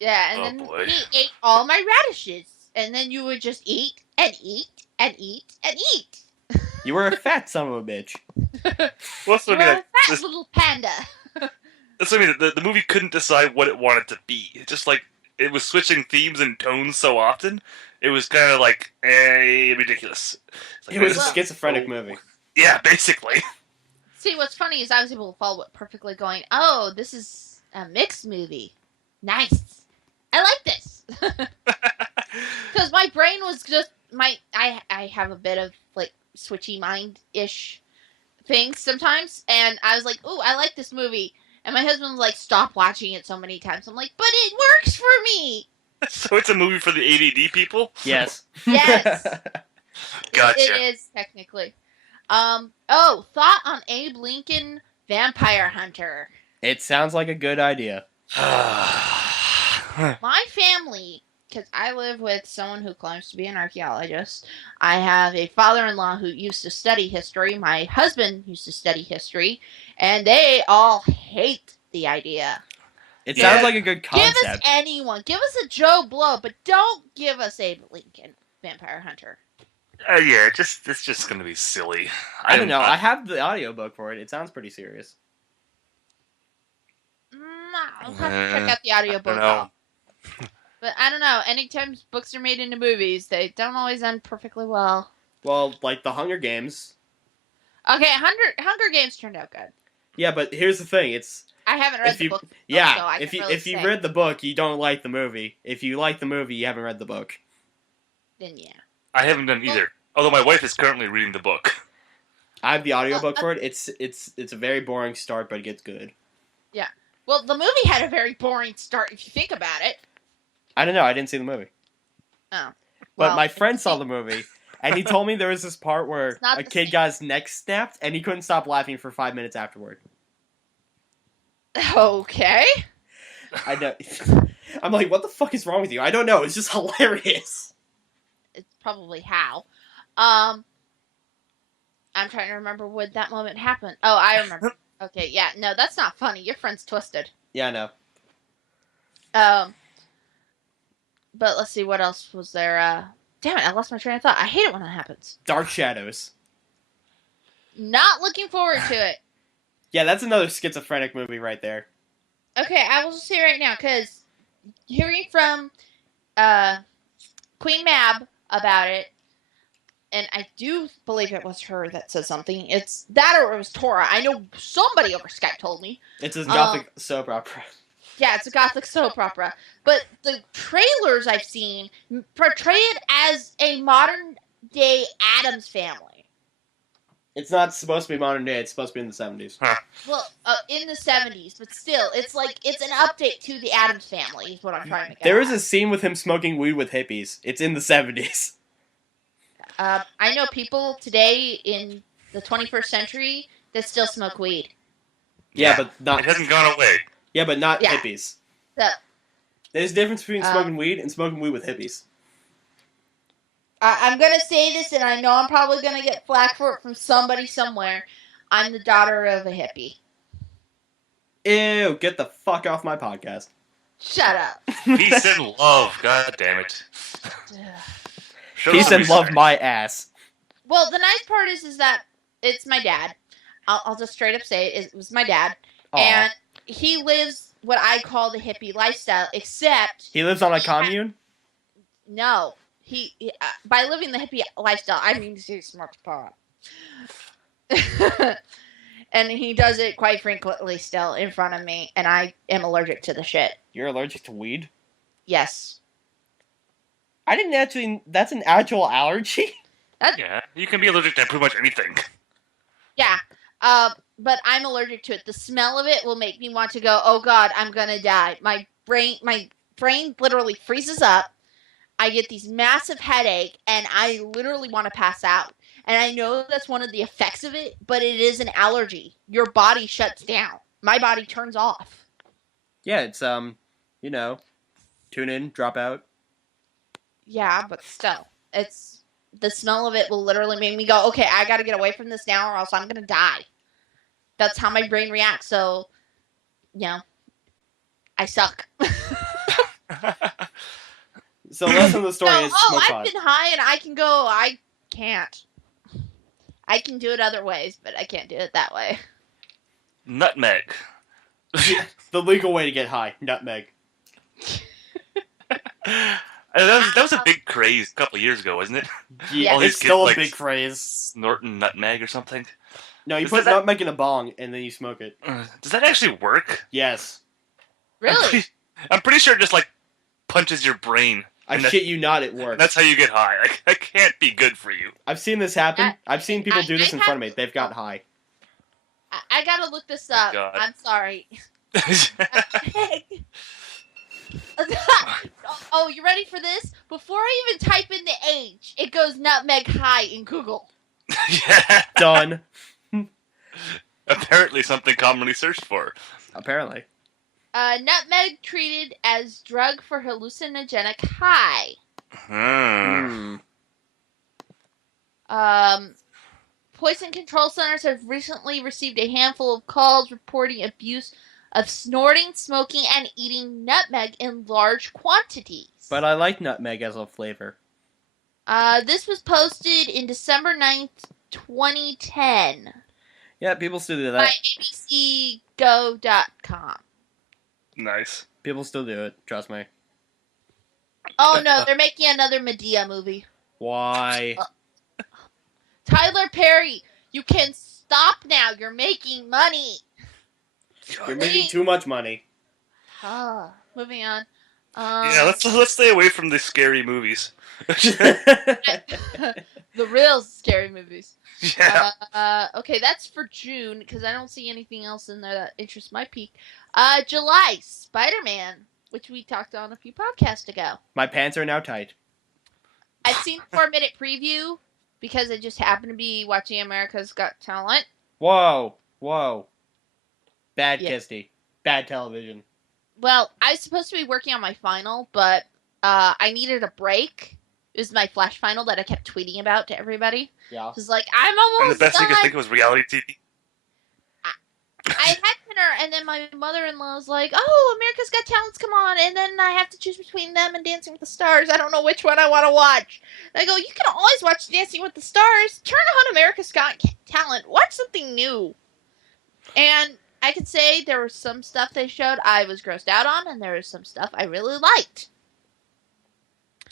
Yeah, and Oh, then boy. he ate all my radishes, and then you would just eat and eat and eat and eat. You were a fat son of a bitch. what's You're what I a mean? fat little panda. That's what I mean. The movie couldn't decide what it wanted to be. It just like it was switching themes and tones so often. It was kind of like ridiculous. It's like, It was a Well- schizophrenic movie. Yeah, basically. See, what's funny is I was able to follow it perfectly going, oh, this is a mixed movie. Nice. I like this. Because my brain was just, I have a bit of, like, switchy mind-ish things sometimes, and I was like, ooh, I like this movie. And my husband was like, stop watching it so many times. I'm like, but it works for me. So it's a movie for the ADD people? Yes. Yes. Gotcha. It is, technically. Thought on Abe Lincoln Vampire Hunter. It sounds like a good idea. My family, because I live with someone who claims to be an archaeologist. I have a father-in-law who used to study history. My husband used to study history. And they all hate the idea. It Yeah. sounds like a good Give us concept. anyone. Give us a Joe Blow, but don't give us Abe Lincoln Vampire Hunter. Yeah, it's just gonna be silly. I don't know. I have the audiobook for it. It sounds pretty serious. I'll have to check out the audiobook. know. But I don't know. Anytime books are made into movies, they don't always end perfectly well. Well, like the Hunger Games. Okay, Hunger Games turned out good. Yeah, but here's the thing. It's I haven't read the book. yeah. So I if can't you really if you say. read the book, you don't like the movie. If you like the movie, you haven't read the book. Then yeah. I haven't done either. Although my wife is currently reading the book. I have the audiobook for it. It's a very boring start, but it gets good. Well, the movie had a very boring start if you think about it. I don't know. I didn't see the movie. Oh. But Well, my friend saw the movie, and he told me there was this part where It's not a the kid same. got his neck snapped, and he couldn't stop laughing for 5 minutes afterward. Okay. I know. I'm like, what the fuck is wrong with you? I don't know. It's just hilarious. It's probably how. I'm trying to remember when that moment happened. Oh, I remember. Okay, yeah. No, that's not funny. Your friend's twisted. Yeah, I know. But let's see, what else was there? Damn it, I lost my train of thought. I hate it when that happens. Dark Shadows. Not looking forward to it. Yeah, that's another schizophrenic movie right there. Okay, I will just say right now, because hearing from Queen Mab about it, and I do believe it was her that said something. It's that or it was Tora. I know somebody over Skype told me. It's a gothic soap opera. Yeah, it's a gothic soap opera. But the trailers I've seen portray it as a modern day Addams Family. It's not supposed to be modern day. It's supposed to be in the 70s. Well, in the 70s, but still, it's like it's an update to the Addams Family. Is what I'm trying to get. There is at. a scene with him smoking weed with hippies. It's in the 70s. I know people today in the 21st century that still smoke weed. Yeah, but not. It hasn't gone away. Yeah, but not Yeah. hippies. So, There's a difference between smoking weed and smoking weed with hippies. I'm gonna say this, and I know I'm probably gonna get flack for it from somebody somewhere. I'm the daughter of a hippie. Ew, get the fuck off my podcast. Shut up. Peace and love. God damn it. Show Peace some and love respect. my ass. Well, the nice part is that it's my dad. I'll just straight up say it was my dad, Aw. and he lives what I call the hippie lifestyle. Except He lives on a commune? no, he by living the hippie lifestyle, I mean he smokes pot, and he does it quite frequently still in front of me, and I am allergic to the shit. You're allergic to weed? Yes, I didn't actually. That's an actual allergy? Yeah, you can be allergic to pretty much anything. yeah. But I'm allergic to it. The smell of it will make me want to go, oh God, I'm gonna die. My brain literally freezes up. I get these massive headache, and I literally want to pass out. And I know that's one of the effects of it, but it is an allergy. Your body shuts down. My body turns off. Yeah, it's, tune in, drop out. Yeah, but still, it's the smell of it will literally make me go, okay, I gotta get away from this now, or else I'm gonna die. That's how my brain reacts. So, I suck. So, lesson of the story No, is oh, smoke I've pot. been high and I can go. I can't. I can do it other ways, but I can't do it that way. Nutmeg. The legal way to get high, nutmeg. That was a big craze a couple of years ago, wasn't it? Yeah, All these it's still kids, a like, big phrase. Snorting nutmeg or something. No, you Is put that- nutmeg in a bong, and then you smoke it. Does that actually work? Yes. Really? I'm pretty sure it just, like, punches your brain. I And shit you not, it works. That's how you get high. Like, that can't be good for you. I've seen this happen. I've seen people do this in I've front of had- me. They've got high. I gotta look this My up. God. I'm sorry. Oh, you ready for this? Before I even type in the age, it goes nutmeg high in Google. Yeah. Done. Apparently something commonly searched for. Apparently. Nutmeg treated as drug for hallucinogenic high. Hmm. Poison control centers have recently received a handful of calls reporting abuse of snorting, smoking, and eating nutmeg in large quantities. But I like nutmeg as a flavor. This was posted in December 9th, 2010 Yeah, people still do by that. abcgo.com. Nice. People still do it. Trust me. Oh no, they're making another Medea movie. Why? Tyler Perry, you can stop now. You're making money. You're making too much money. Moving on. Yeah, let's stay away from the scary movies. The real scary movies. Yeah. Okay, that's for June because I don't see anything else in there that interests my peak. July, Spider-Man, which we talked on a few podcasts ago. My pants are now tight. I've seen the 4-minute preview because I just happened to be watching America's Got Talent. Whoa. Whoa. Bad Yeah. Kisty. Bad television. Well, I was supposed to be working on my final, but I needed a break. It was my flash final that I kept tweeting about to everybody. Yeah. It was like, I'm And almost the best done. you could think of was reality TV. I had dinner, and then my mother-in-law was like, "Oh, America's Got Talent's come on," and then I have to choose between them and Dancing with the Stars. I don't know which one I want to watch. And I go, "You can always watch Dancing with the Stars. Turn on America's Got Talent. Watch something new." And I could say there was some stuff they showed I was grossed out on, and there was some stuff I really liked.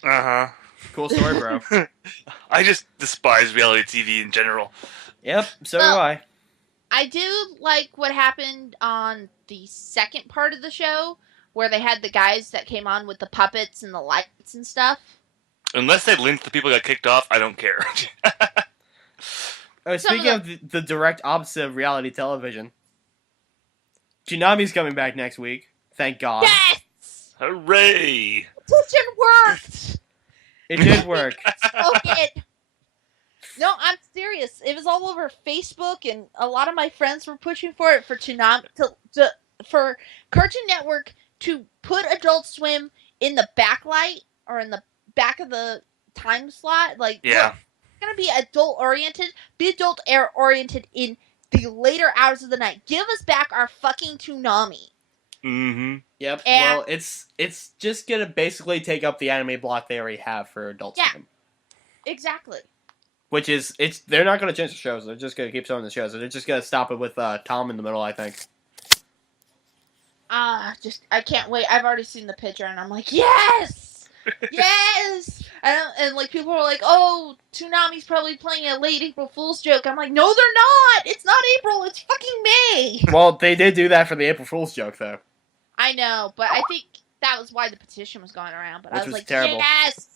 Uh Cool story, bro. huh. I just despise reality TV in general. Yep, so Well- do I. I do like what happened on the second part of the show, where they had the guys that came on with the puppets and the lights and stuff. Unless they lynch the people that got kicked off, I don't care. Speaking of the direct opposite of reality television, Tsunami's coming back next week. Thank God. Yes! Hooray! Petition worked! It did work. Okay. No, I'm serious. It was all over Facebook, and a lot of my friends were pushing for it for Tsunami for Cartoon Network to put Adult Swim in the backlight or in the back of the time slot. Like, Yeah. look, it's gonna be adult oriented. Be adult oriented in the later hours of the night. Give us back our fucking Toonami. Mm-hmm. Yep. And- Well, it's just gonna basically take up the anime block they already have for Adult Yeah. Swim. Exactly. Which is they're not gonna change the shows. They're just gonna keep showing the shows. They're just gonna stop it with Tom in the middle, I think. I can't wait. I've already seen the picture, and I'm like, yes, yes. And like people are like, oh, Toonami's probably playing a late April Fool's joke. I'm like, no, they're not. It's not April. It's fucking May. Well, they did do that for the April Fool's joke, though. I know, but I think that was why the petition was going around. But Which I was was like, terrible. yes,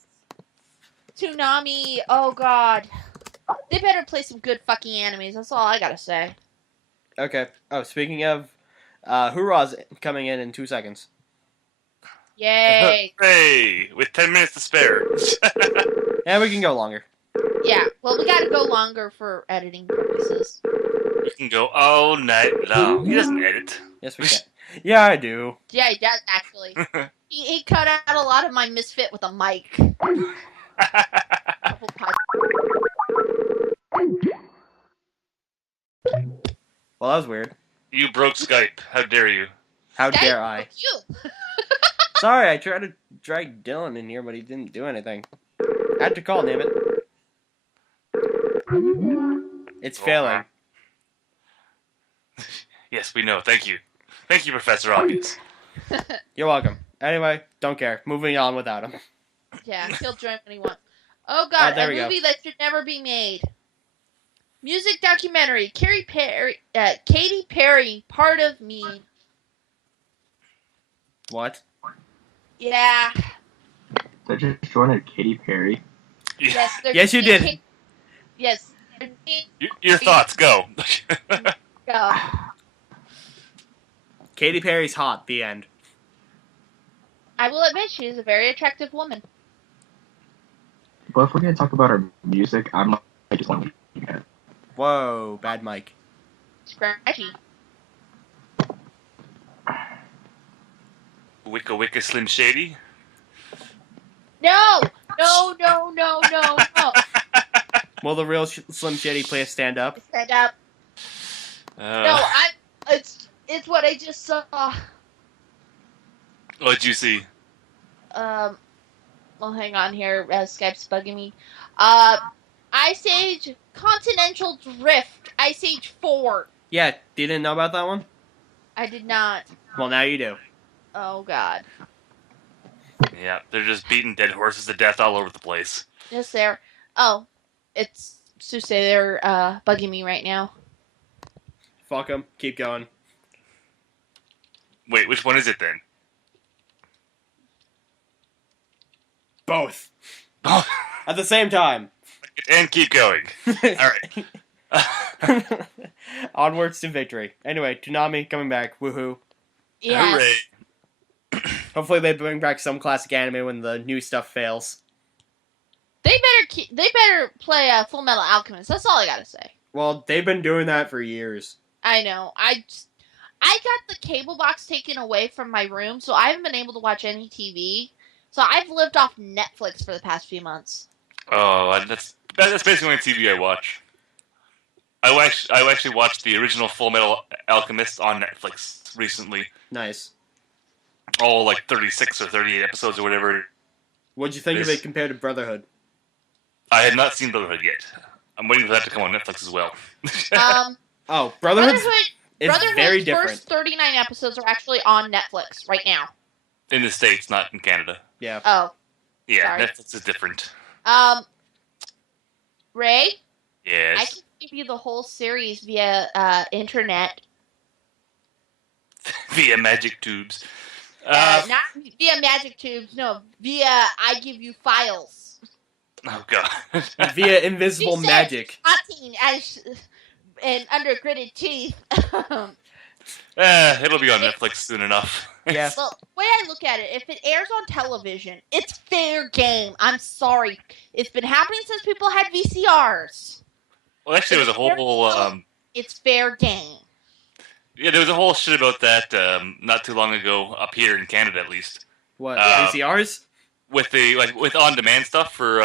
Toonami. Oh God, they better play some good fucking animes. That's all I gotta say. Okay. Oh, speaking of, Hoorah's coming in 2 seconds. Yay. Hooray! With 10 minutes to spare. Yeah, we can go longer. Yeah. Well, we gotta go longer for editing purposes. You can go all night long. He doesn't edit. Yes, we can. Yeah, I do. Yeah, he does actually. He cut out a lot of my misfit with a mic. Couple times. Well, that was weird. You broke Skype. How dare you? How Guys, dare I? fuck you. Sorry, I tried to drag Dylan in here, but he didn't do anything. I had to call, damn it. It's failing. Yes, we know. Thank you. Thank you, Professor Obvious. You're welcome. Anyway, don't care. Moving on without him. Yeah, he'll join when he wants. Oh God, there a we go. movie that should never be made. Music documentary. Katy Perry, Part of Me. What? Yeah. Did I just join a Katy Perry? Yes. Yes, you did. Yes. Your thoughts, go. Go. Katy Perry's hot. The end. I will admit she is a very attractive woman. But if we're gonna talk about our music, I just want to leave it. Whoa, bad mic. Scratchy. Wicca Wicca Slim Shady. No! No, no, no, no, no. Will the real Slim Shady play a stand up? Stand up. No, it's what I just saw. What'd you see? Well, hang on here. Skype's bugging me. Ice Age Continental Drift. Ice Age 4. Yeah, you didn't know about that one? I did not. Well, now you do. Oh, God. Yeah, they're just beating dead horses to death all over the place. Yes, there. Oh, it's Suse. They're bugging me right now. Fuck them. Keep going. Wait, which one is it then? Both. At the same time. And keep going. All right. Onwards to victory. Anyway, Toonami coming back. Woohoo. Yes. Hooray. Hopefully they bring back some classic anime when the new stuff fails. They better play Full Metal Alchemist. That's all I gotta say. Well, they've been doing that for years. I know. I got the cable box taken away from my room, so I haven't been able to watch any TV. So I've lived off Netflix for the past few months. Oh, that's basically the only TV I watch. I actually watched the original Full Metal Alchemist on Netflix recently. Nice. All like 36 or 38 episodes or whatever. What'd you think of it compared to Brotherhood? I had not seen Brotherhood yet. I'm waiting for that to come on Netflix as well. Oh, Brotherhood's Brotherhood's very different. first 39 episodes are actually on Netflix right now. In the States, not in Canada. Yeah. Oh. Yeah, Sorry. Netflix is different. Ray? Yes. I can give you the whole series via internet. Via magic tubes. Not via magic tubes, no. Via I give you files. Oh, God. Via invisible She said magic. Cutting and under gritted teeth. It'll be on Netflix soon enough. Yeah. Well, the way I look at it, if it airs on television, it's fair game. I'm sorry. It's been happening since people had VCRs. Well, actually, there was a whole... It's fair game. Yeah, there was a whole shit about that not too long ago, up here in Canada at least. What, VCRs? With on-demand stuff for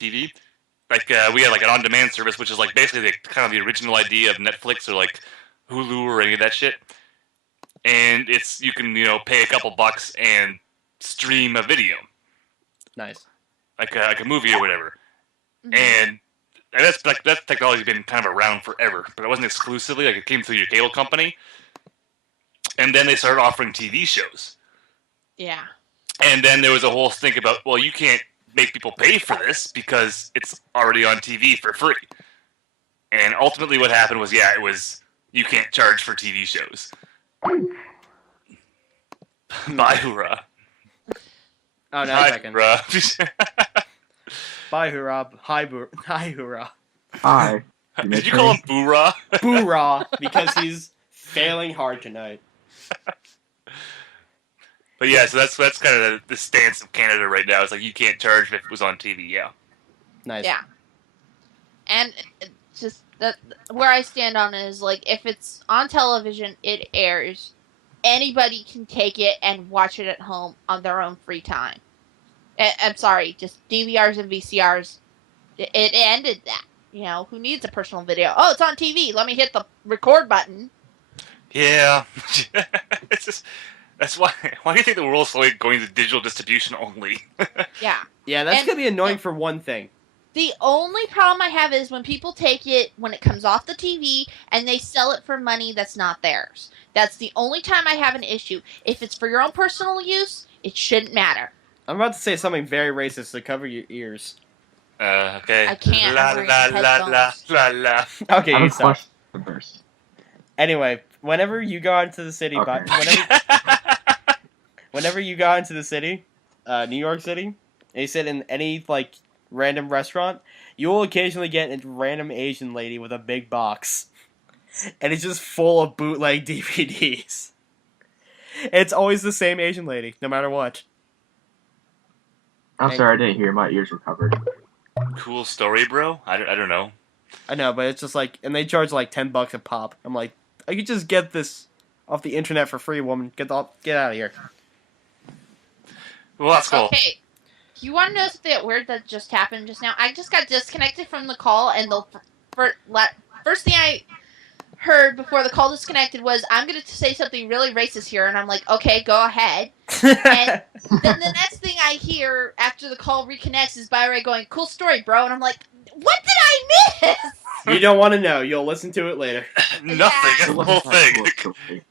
TV. Like, we had like an on-demand service, which is like basically kind of the original idea of Netflix or like Hulu or any of that shit. And it's, you can, pay a couple bucks and stream a video. Nice. Like a movie or whatever. Mm-hmm. And that technology's been kind of around forever, but it wasn't exclusively, like it came through your cable company. And then they started offering TV shows. Yeah. And then there was a whole thing about, well, you can't make people pay for this because it's already on TV for free. And ultimately what happened was, you can't charge for TV shows. Bye, hoorah. Oh, no, a second. Hoorah. Bye, hoorah. Hi, hoorah. Hi. Did you call him Boorah? Boorah, because he's failing hard tonight. But yeah, so that's kind of the stance of Canada right now. It's like you can't charge if it was on TV, yeah. Nice. Yeah. And just where I stand on it is like if it's on television, it airs. Anybody can take it and watch it at home on their own free time. I'm sorry, just DVRs and VCRs. It ended that. Who needs a personal video? Oh, it's on TV. Let me hit the record button. Yeah. It's just... That's why do you think the world's slowly going to digital distribution only? Yeah. Yeah, that's going to be annoying for one thing. The only problem I have is when people take it when it comes off the TV and they sell it for money that's not theirs. That's the only time I have an issue. If it's for your own personal use, it shouldn't matter. I'm about to say something very racist, so cover your ears. Okay. I can't. La la la la la. Okay, you stop. First. Anyway, whenever you go into the city, Okay. whenever you go into the city, New York City, and you sit in any random restaurant, you will occasionally get a random Asian lady with a big box. and it's just full of bootleg DVDs. It's always the same Asian lady, no matter what. I'm sorry, I didn't hear. My ears were covered. Cool story, bro. I don't know. I know, but it's just like, and they charge like $10 a pop. I'm like, I could just get this off the internet for free, woman. Get out of here. Well, that's cool. Okay. You want to know something weird that just happened just now? I just got disconnected from the call, and the first thing I heard before the call disconnected was, I'm going to say something really racist here, and I'm like, okay, go ahead. And then the next thing I hear after the call reconnects is Byron going, cool story, bro, and I'm like, what did I miss? You don't want to know. You'll listen to it later. Nothing. Yeah. The whole thing.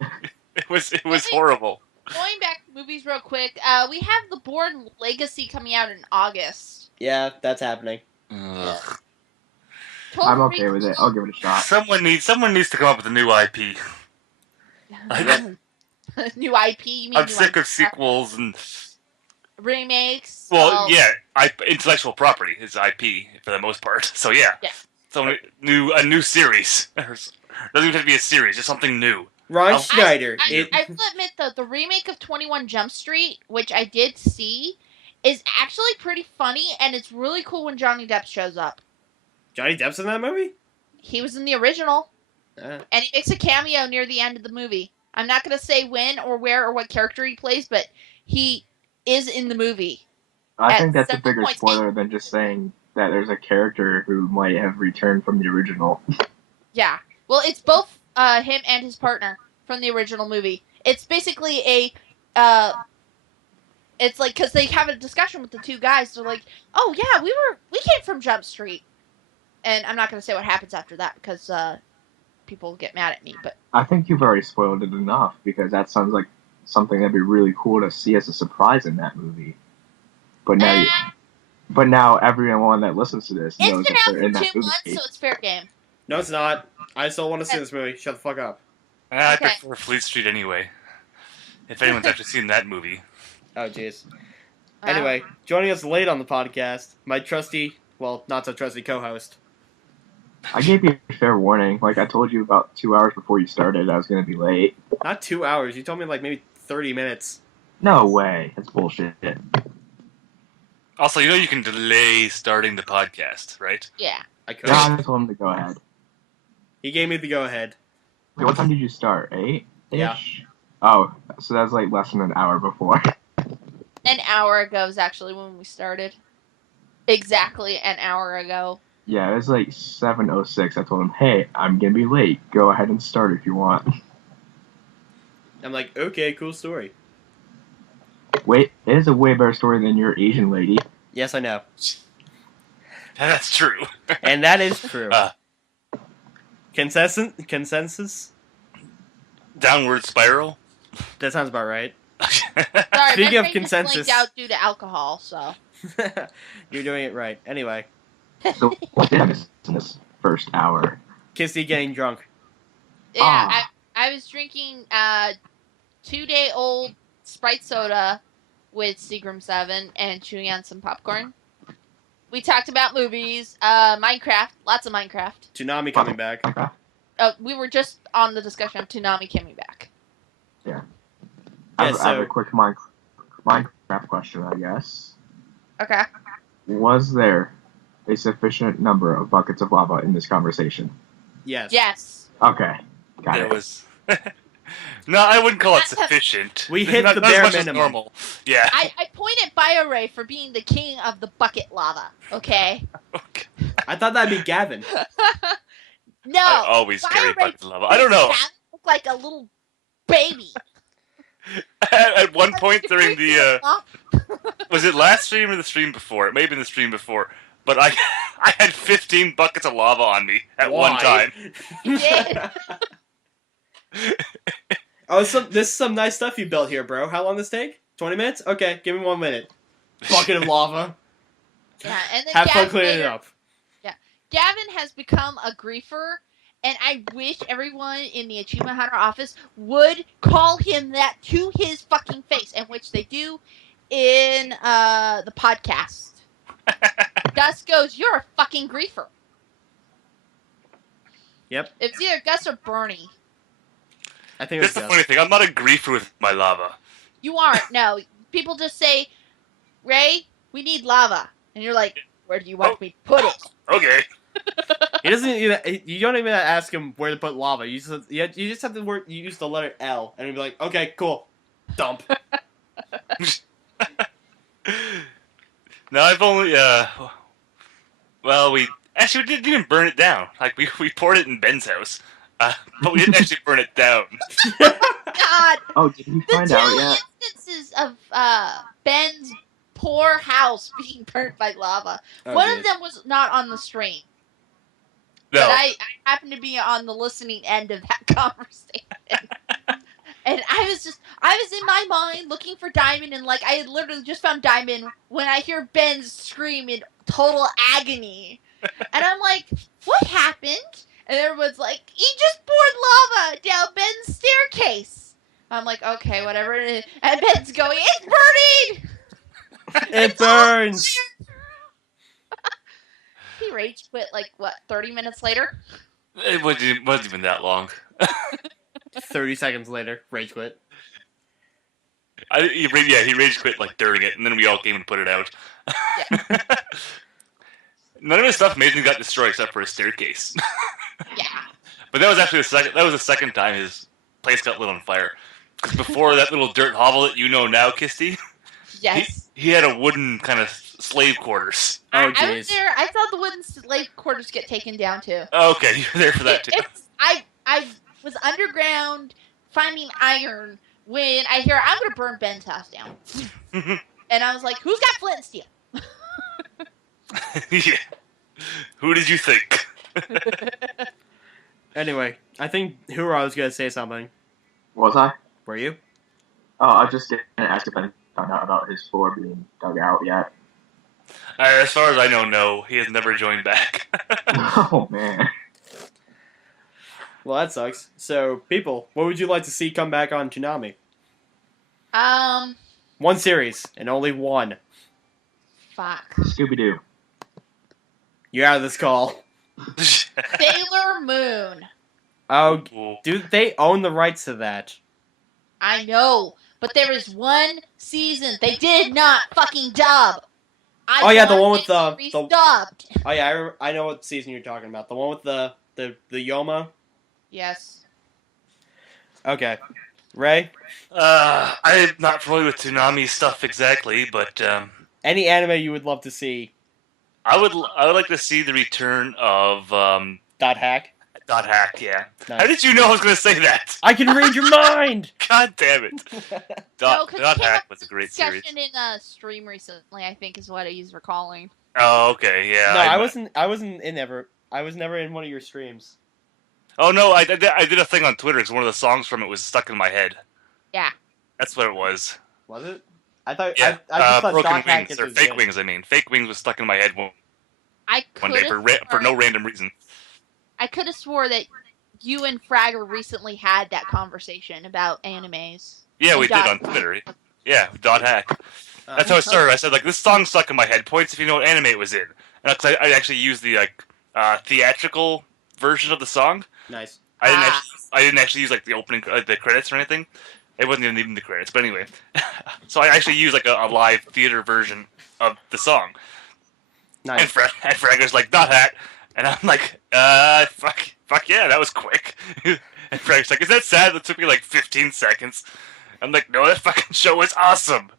It was horrible. Going back to movies real quick, we have The Bourne Legacy coming out in August. Yeah, that's happening. Ugh. I'm okay with it. I'll give it a shot. Someone needs to come up with a new IP. New IP, you mean I'm new sick IP? of sequels and Remakes. well, yeah, intellectual property is IP for the most part. So yeah, Yeah. So a new series. Doesn't even have to be a series, just something new. Ron Schneider. I will admit, though, the remake of 21 Jump Street, which I did see, is actually pretty funny, and it's really cool when Johnny Depp shows up. Johnny Depp's in that movie? He was in the original, and he makes a cameo near the end of the movie. I'm not going to say when or where or what character he plays, but he is in the movie. I think that's a bigger spoiler than just saying that there's a character who might have returned from the original. Yeah. Well, it's both him and his partner from the original movie. It's basically it's like, because they have a discussion with the two guys. They're like, oh, yeah, we came from Jump Street. And I'm not going to say what happens after that because people get mad at me. But I think you've already spoiled it enough because that sounds like something that'd be really cool to see as a surprise in that movie. But now everyone that listens to this knows it's been that out they're in for that 2 movie. months, so it's fair game. No, it's not. I still want to see this movie. Shut the fuck up. I Okay. prefer Fleet Street anyway. If anyone's actually seen that movie. Oh, jeez. Anyway, joining us late on the podcast, my trusty, well, not so trusty co-host. I gave you a fair warning. Like I told you about 2 hours before you started, I was going to be late. Not 2 hours. You told me like maybe 30 minutes. No way. That's bullshit. Also, you can delay starting the podcast, right? Yeah. I could. No, I told him to go ahead. He gave me the go-ahead. Wait, what time did you start? 8? Yeah. Oh, so that's like less than an hour before. An hour ago is actually when we started. Exactly an hour ago. Yeah, it was like 7:06. I told him, hey, I'm going to be late. Go ahead and start if you want. I'm like, okay, cool story. Wait, it is a way better story than your Asian lady. Yes, I know. That's true. And that is true. Consensus? Downward spiral. That sounds about right. Sorry, Speaking my of brain consensus- just blanked out due to alcohol, so. You're doing it right. Anyway, So what did I miss in this first hour? Kissy getting drunk. Yeah, I was drinking 2-day-old Sprite soda with Seagram 7 and chewing on some popcorn. We talked about movies, Minecraft, lots of Minecraft. Tsunami coming back. We were just on the discussion of Toonami coming back. I have a quick Minecraft question, I guess. Okay. Was there a sufficient number of buckets of lava in this conversation? Yes. Yes. Okay, got There it. was. No, I wouldn't call it sufficient. We hit Not- the not as bare much as minimum. normal. Yeah. I point at BioRay for being the king of the bucket lava, okay? Okay. I thought that'd be Gavin. No. I always carry BioRay buckets of lava. I don't know. looked like a little baby. At one point during the was it last stream or the stream before? It may have been the stream before. But I had 15 buckets of lava on me at one time. You did. Oh, this is some nice stuff you built here, bro. How long this take? 20 minutes? Okay, give me 1 minute. Bucket of lava. Yeah, and then Have fun Gavin cleaning it later- up. Gavin has become a griefer, and I wish everyone in the Achievement Hunter office would call him that to his fucking face, and which they do in the podcast. Gus goes, "You're a fucking griefer." Yep. It was either Gus or Bernie. I think it That's was the Gus. funny thing. I'm not a griefer with my lava. You aren't. No. People just say, Ray, we need lava. And you're like, where do you want me to put it? Okay. He doesn't even. You don't even ask him where to put lava. You just have to work. You use the letter L, and he'll be like, "Okay, cool, dump." No, I've only well, we actually didn't even burn it down. Like we poured it in Ben's house, but we didn't actually burn it down. God, Oh, did he the find out two yet? instances of Ben's poor house being burnt by lava. Oh, One geez. of them was not on the stream, No, but I happened to be on the listening end of that conversation. And I was in my mind looking for Diamond, and like I had literally just found Diamond when I hear Ben scream in total agony. And I'm like, what happened? And everyone's like, he just poured lava down Ben's staircase. I'm like, okay, whatever. And Ben's going, it's burning! It burns. He rage quit like, what, 30 minutes later? it wasn't even that long. 30 seconds later, rage quit. He rage quit like during it, and then we all came and put it out. Yeah. None of his stuff amazingly got destroyed except for his staircase. Yeah. But that was actually the second time his place got lit on fire. Because before that little dirt hovel that you know now, Kisty, Yes. he had a wooden kind of slave quarters. Oh, I was jeez. there. I saw the wooden slave quarters get taken down too. Okay, you were there for that too. I was underground finding iron when I hear I'm gonna burn Ben's house down, and I was like, "Who's got flint and steel?" Yeah. Who did you think? Anyway, I think Hura was gonna say something. Was I? Were you? Oh, I was just gonna ask if I found out about his floor being dug out yet. As far as I know, no. He has never joined back. Oh man. Well, that sucks. So, people, what would you like to see come back on Toonami? One series, and only one. Fuck. Scooby Doo. You're out of this call. Sailor Moon. Oh, Ooh. dude, they own the rights to that. I know, but there is one season they did not fucking dub. Oh, yeah, the one with it the- redubbed. Oh yeah, I know what season you're talking about. The one with the Yoma. Yes. Okay, Ray. I'm not familiar with Toonami stuff exactly, but Any anime you would love to see? I would like to see the return of Dot hack. Dot Hack. Yeah. Nice. How did you know I was going to say that? I can read your mind. God damn it! No, Dot 'cause Dot it came Hack up was a in great series. discussion in a stream recently, I think is what he's recalling. Oh, okay, yeah. No, I wasn't in ever. I was never in one of your streams. Oh no, I did a thing on Twitter because one of the songs from it was stuck in my head. Yeah. That's what it was. Was it? I thought. Yeah, I just thought Broken Dot hack Wings or is Fake good. Wings. I mean, Fake Wings was stuck in my head I one could day for no random reason. I could have swore that you and Fragger recently had that conversation about animes. Yeah, And we did Dot on Twitter. Yeah, Dot Hack. Uh, That's how I started. I said like this song stuck in my head. Points if you know what anime it was in. And I actually used the theatrical version of the song. Nice. I didn't actually use like the opening the credits or anything. It wasn't even the credits, but anyway. So I actually used like a live theater version of the song. Nice. And Fragger's like Dot Hack, and I'm like, fuck yeah, that was quick. And Fragger's like, is that sad? That took me like 15 seconds. I'm like, no, that fucking show was awesome.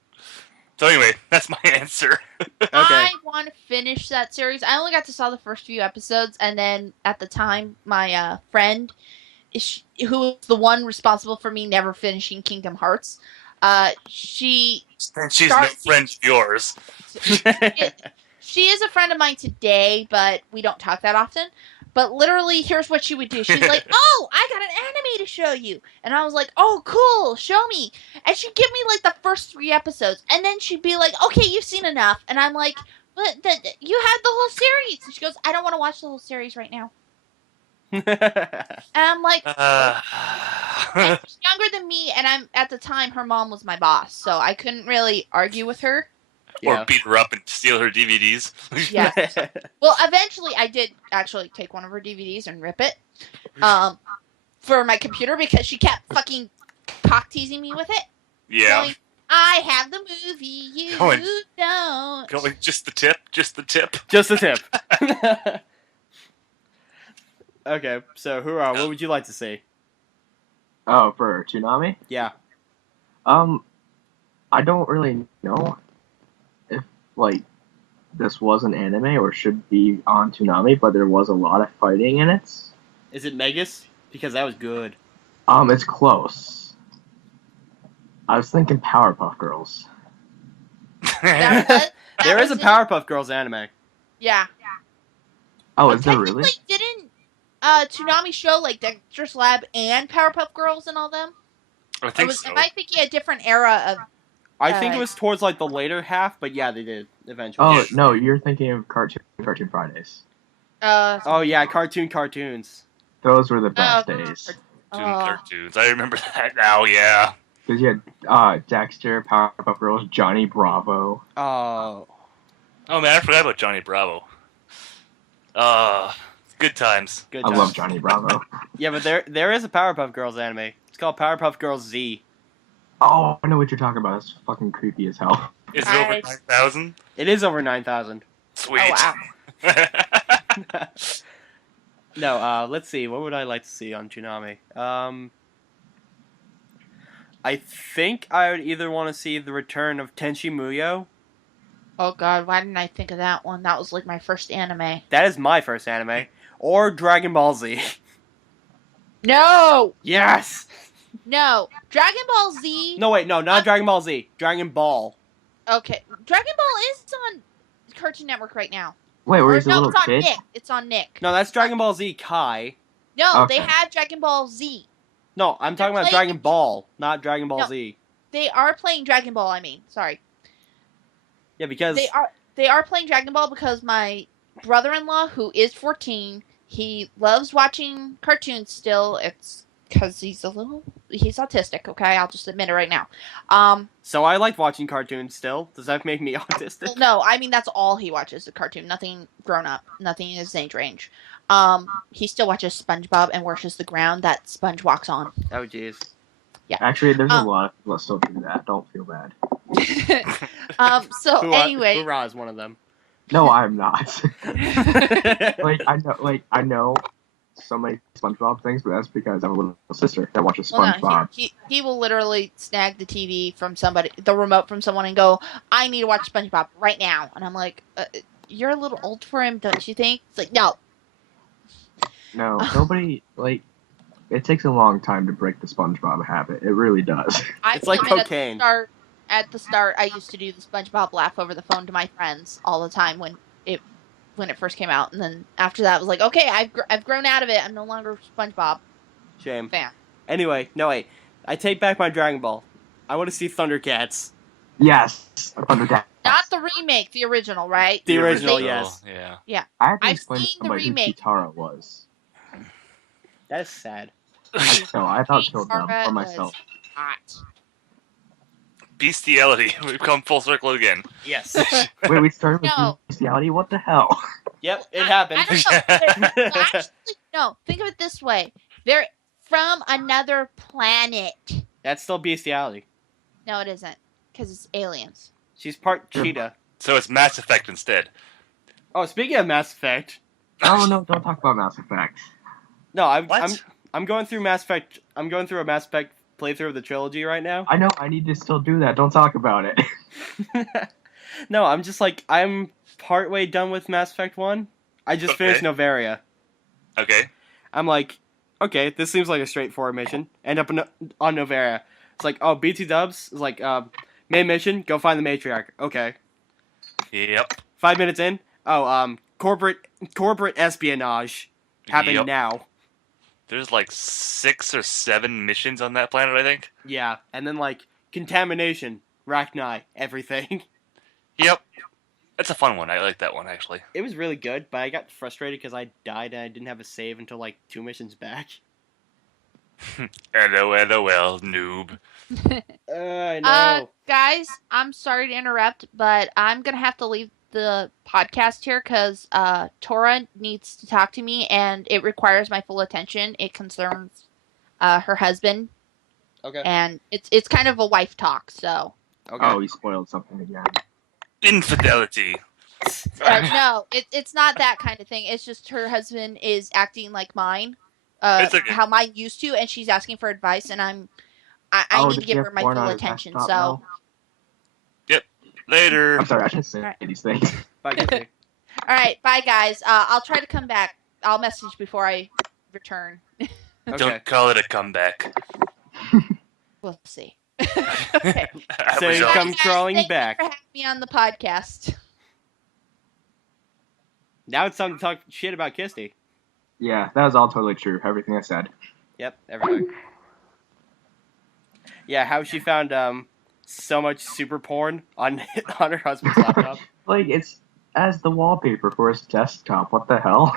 So anyway, that's my answer. Okay. I want to finish that series. I only got to saw the first few episodes, and then at the time, my friend, who was the one responsible for me never finishing Kingdom Hearts, she And she's no friend of yours. she is a friend of mine today, but we don't talk that often. But literally, here's what she would do. She's like, "Oh, I got an anime to show you," and I was like, "Oh, cool, show me." And she'd give me like the first 3 episodes, and then she'd be like, "Okay, you've seen enough," and I'm like, "But you had the whole series," and she goes, "I don't want to watch the whole series right now." And I'm like, and she's younger than me, and I'm at the time her mom was my boss, so I couldn't really argue with her. Yeah. Or beat her up and steal her DVDs. Yeah. Well, eventually I did actually take one of her DVDs and rip it for my computer because she kept fucking cock teasing me with it. Yeah. Going, I have the movie, you Going- don't. Going just the tip. Just the tip. Just a tip. Okay, so Hurrah, what would you like to see? Oh, for Toonami? Yeah. I don't really know if like this was an anime or should be on Toonami, but there was a lot of fighting in it. Is it Megas? Because that was good. It's close. I was thinking Powerpuff Girls. That was, There is a was Powerpuff Girls anime. Yeah. Oh, But is there really? technically, didn't Toonami show like Dexter's Lab and Powerpuff Girls and all them? I think so. Am I thinking a different era of? I think it was towards like the later half, but yeah, they did eventually. Oh no, you're thinking of Cartoon Fridays. Oh yeah, cartoons. Those were the best Oh. days. Cartoons. I remember that now. Yeah. Because you had Dexter, Powerpuff Girls, Johnny Bravo. Oh. Oh man, I forgot about Johnny Bravo. Good times. Good I times. love Johnny Bravo. Yeah, but there is a Powerpuff Girls anime. It's called Powerpuff Girls Z. Oh, I know what you're talking about. It's fucking creepy as hell. Is it over Nice. 9,000? It is over 9,000. Sweet. Oh wow. No, let's see. What would I like to see on Toonami? I think I would either want to see the return of Tenchi Muyo. Oh god, why didn't I think of that one? That was like my first anime. That is my first anime. Or Dragon Ball Z. No, Yes! no, Dragon Ball Z. No, wait, no, not Dragon Ball Z. Dragon Ball. Okay, Dragon Ball is on Cartoon Network right now. Wait, where Or he's a no, little it's on kid? Nick. It's on Nick. No, that's Dragon Ball Z Kai. No, Okay. they had Dragon Ball Z. No, I'm talking about playing- Dragon Ball, not Dragon Ball No. Z. They are playing Dragon Ball. I mean, sorry. Yeah, because They are playing Dragon Ball because my brother-in-law, who is 14, he loves watching cartoons still. It's because he's autistic. Okay, I'll just admit it right now. so I like watching cartoons still. Does that make me Well, autistic? no, I mean that's all he watches, the cartoon. Nothing grown up. Nothing in his age range. He still watches SpongeBob and worships the ground that Sponge walks on. Oh jeez. Actually, there's a lot of people that still do that. Don't feel bad. So anyway, Hoorah is one of them. No, I'm not. I know so many SpongeBob things, but that's because I have a little sister that watches well, SpongeBob. no, he will literally snag the TV from somebody, the remote from someone, and go, "I need to watch SpongeBob right now." And I'm like, "You're a little old for him, don't you think?" It's like, no. No, nobody It takes a long time to break the SpongeBob habit. It really does. It's like cocaine. At the start, I used to do the SpongeBob laugh over the phone to my friends all the time when it first came out, and then after that, I was like, okay, I've grown out of it. I'm no longer a SpongeBob Shame. fan. Anyway, no wait. I take back my Dragon Ball. I want to see Thundercats. Yes, Thundercats. Not the remake, the original, right? The original, They- yes. Yeah. I had to I've explain to seen the somebody who remake. Kitara was. That is sad. No, I thought so dumb Kitara for was myself. hot. Bestiality. We've come full circle again. Yes. Wait, we started with No. bestiality? What the hell? Yep, it happened. I don't know. Well, actually, no. Think of it this way: they're from another planet. That's still bestiality. No, it isn't, because it's aliens. She's part cheetah. So it's Mass Effect instead. Oh, speaking of Mass Effect. Oh no, don't talk about Mass Effect. No, What? I'm going through Mass Effect. I'm going through a Mass Effect playthrough of the trilogy right now. I know, I need to still do that. Don't talk about it. No, I'm just like I'm partway done with Mass Effect 1. I just Okay. finished Novaria. Okay. I'm like, okay, this seems like a straightforward mission. End up on Novaria. It's like, oh, BT Dubs is like, main mission, go find the matriarch. Okay. Yep. 5 minutes in, oh, corporate espionage happening Yep. now. There's like 6 or 7 missions on that planet, I think. Yeah, and then like contamination, Rachni, everything. Yep. That's a fun one. I like that one, actually. It was really good, but I got frustrated because I died and I didn't have a save until like 2 missions back. LOL, noob. I know. Guys, I'm sorry to interrupt, but I'm gonna have to leave the podcast here because Tora needs to talk to me, and it requires my full attention. It concerns her husband, Okay. and it's kind of a wife talk. So Okay. Oh, he spoiled something again. Infidelity. no, it's not that kind of thing. It's just her husband is acting like mine, It's okay. how mine used to, and she's asking for advice, and I Oh, need to did he give her have my porn full on his attention. desktop So, now? Later. I'm sorry, I shouldn't say Alright. these things. Bye, Kissy. all right, bye guys. I'll try to come back. I'll message before I return. Okay. Don't call it a comeback. We'll see. Okay. I So was you all- come crawling thank back. you for having me on the podcast. Now it's time to talk shit about Kissy. Yeah, that was all totally true. Everything I said. Yep, everything. Yeah, how she found so much super porn on on her husband's laptop. Like, it's as the wallpaper for his desktop. What the hell?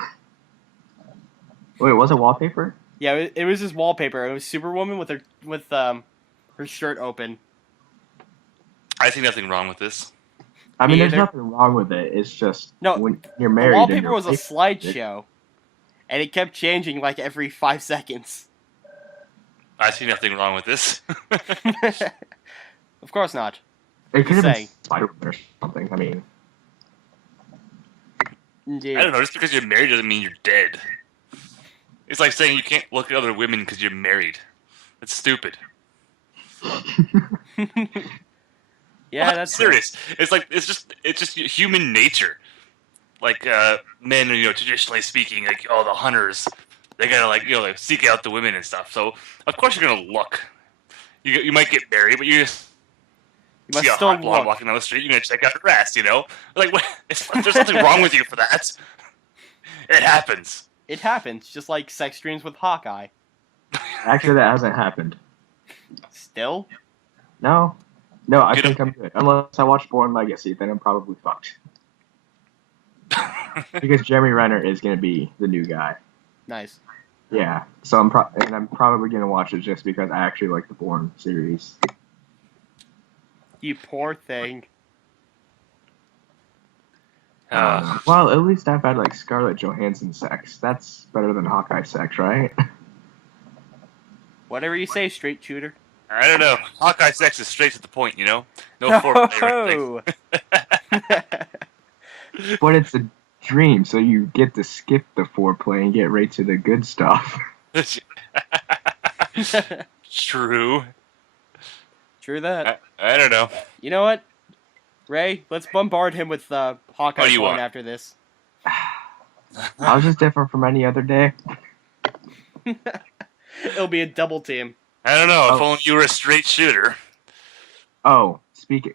Wait, was it wallpaper? Yeah, it was his wallpaper. It was Superwoman with her shirt open. I see nothing wrong with this. I Me mean, there's either. nothing wrong with it. It's just No, when you're The married. and wallpaper your was a wife- slideshow, and it kept changing like every 5 seconds. I see nothing wrong with this. Of course not. It could have been saying. Spider-Man or something. I mean, Indeed. I don't know. Just because you're married doesn't mean you're dead. It's like saying you can't look at other women because you're married. That's stupid. Yeah, I'm that's serious. It's like it's just human nature. Like men, traditionally speaking, like the hunters, they gotta like seek out the women and stuff. So of course you're gonna look. You might get married, but you just You must see a still hot blonde look. walking down the street. You're gonna check out her ass. Like what? There's nothing wrong with you for that. It happens. It happens, just like sex dreams with Hawkeye. actually, that hasn't happened. Still? No, I Get think I'm good. Unless I watch Born Legacy, then I'm probably fucked. Because Jeremy Renner is gonna be the new guy. Nice. Yeah, so I'm probably gonna watch it just because I actually like the Bourne series. You poor thing. Well, at least I've had like Scarlett Johansson sex. That's better than Hawkeye sex, right? Whatever you say, straight shooter. I don't know. Hawkeye sex is straight to the point. No foreplay or anything. Oh. But it's a dream, so you get to skip the foreplay and get right to the good stuff. True. True that. I don't know. You know what? Ray, let's bombard him with What Hawkeye do you porn want? after this. I was just different from any other day. It'll be a double team. I don't know. If Oh. only you were a straight shooter. Oh,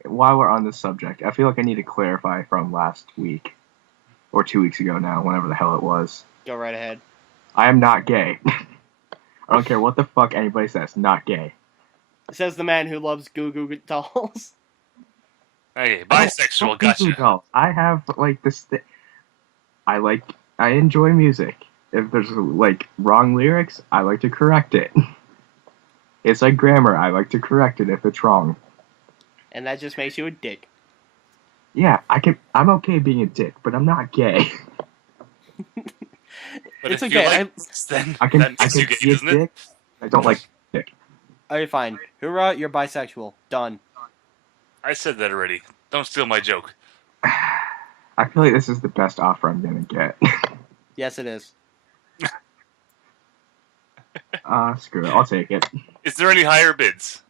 while we're on this subject, I feel like I need to clarify from last week. Or 2 weeks ago now, whenever the hell it was. Go right ahead. I am not gay. I don't care what the fuck anybody says, not gay. Says the man who loves Goo Goo dolls. Okay, I bisexual. don't think Gotcha. dolls. I have like this. I enjoy music. If there's like wrong lyrics, I like to correct it. It's like grammar. I like to correct it if it's wrong. And that just makes you a dick. Yeah, I'm okay being a dick, but I'm not gay. But It's if okay, you like this, then I can that makes you gay, be a doesn't it? dick. I don't like dick. Okay, fine. Hoorah, you're bisexual. Done. I said that already. Don't steal my joke. I feel like this is the best offer I'm gonna get. Yes, it is. Screw it. I'll take it. Is there any higher bids?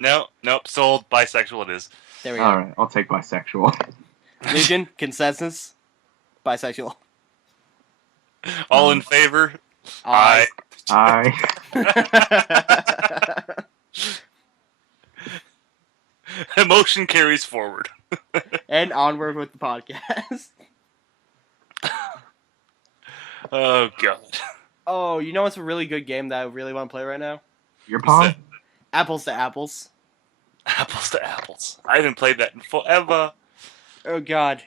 No, nope. Sold. Bisexual. It is. There we go. All right, I'll take bisexual. Legion, consensus, bisexual. All in favor? Aye. Emotion carries forward. And onward with the podcast. Oh god. Oh, you know what's a really good game that I really want to play right now? Your palm? Apples to Apples. Apples to apples. I haven't played that in forever. Oh god.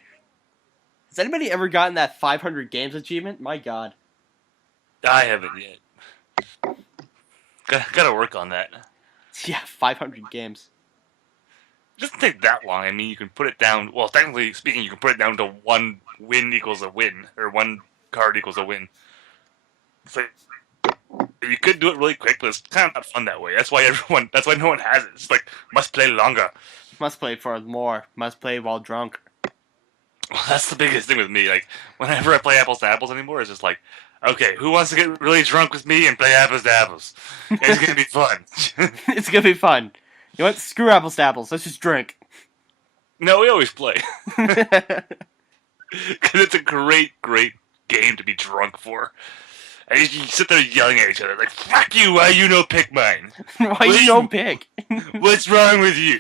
Has anybody ever gotten that 500 games achievement? My god. I haven't yet. Gotta work on that. Yeah, 500 games. It doesn't take that long. I mean, you can put it down. Well, technically speaking, you can put it down to one win equals a win, or one card equals a win. So you could do it really quick, but it's kind of not fun that way. That's why everyone. That's why no one has it. It's like must play longer. Must play for more. Must play while drunk. Well, that's the biggest thing with me. Like whenever I play apples to apples anymore, it's just like, okay, who wants to get really drunk with me and play apples to apples? It's gonna be fun. It's gonna be fun. You know what? Screw apples to apples. Let's just drink. No, we always play because it's a great game to be drunk for. And you sit there yelling at each other like, "Fuck you! Why you no pick mine? Why you don't pick? What's wrong with you?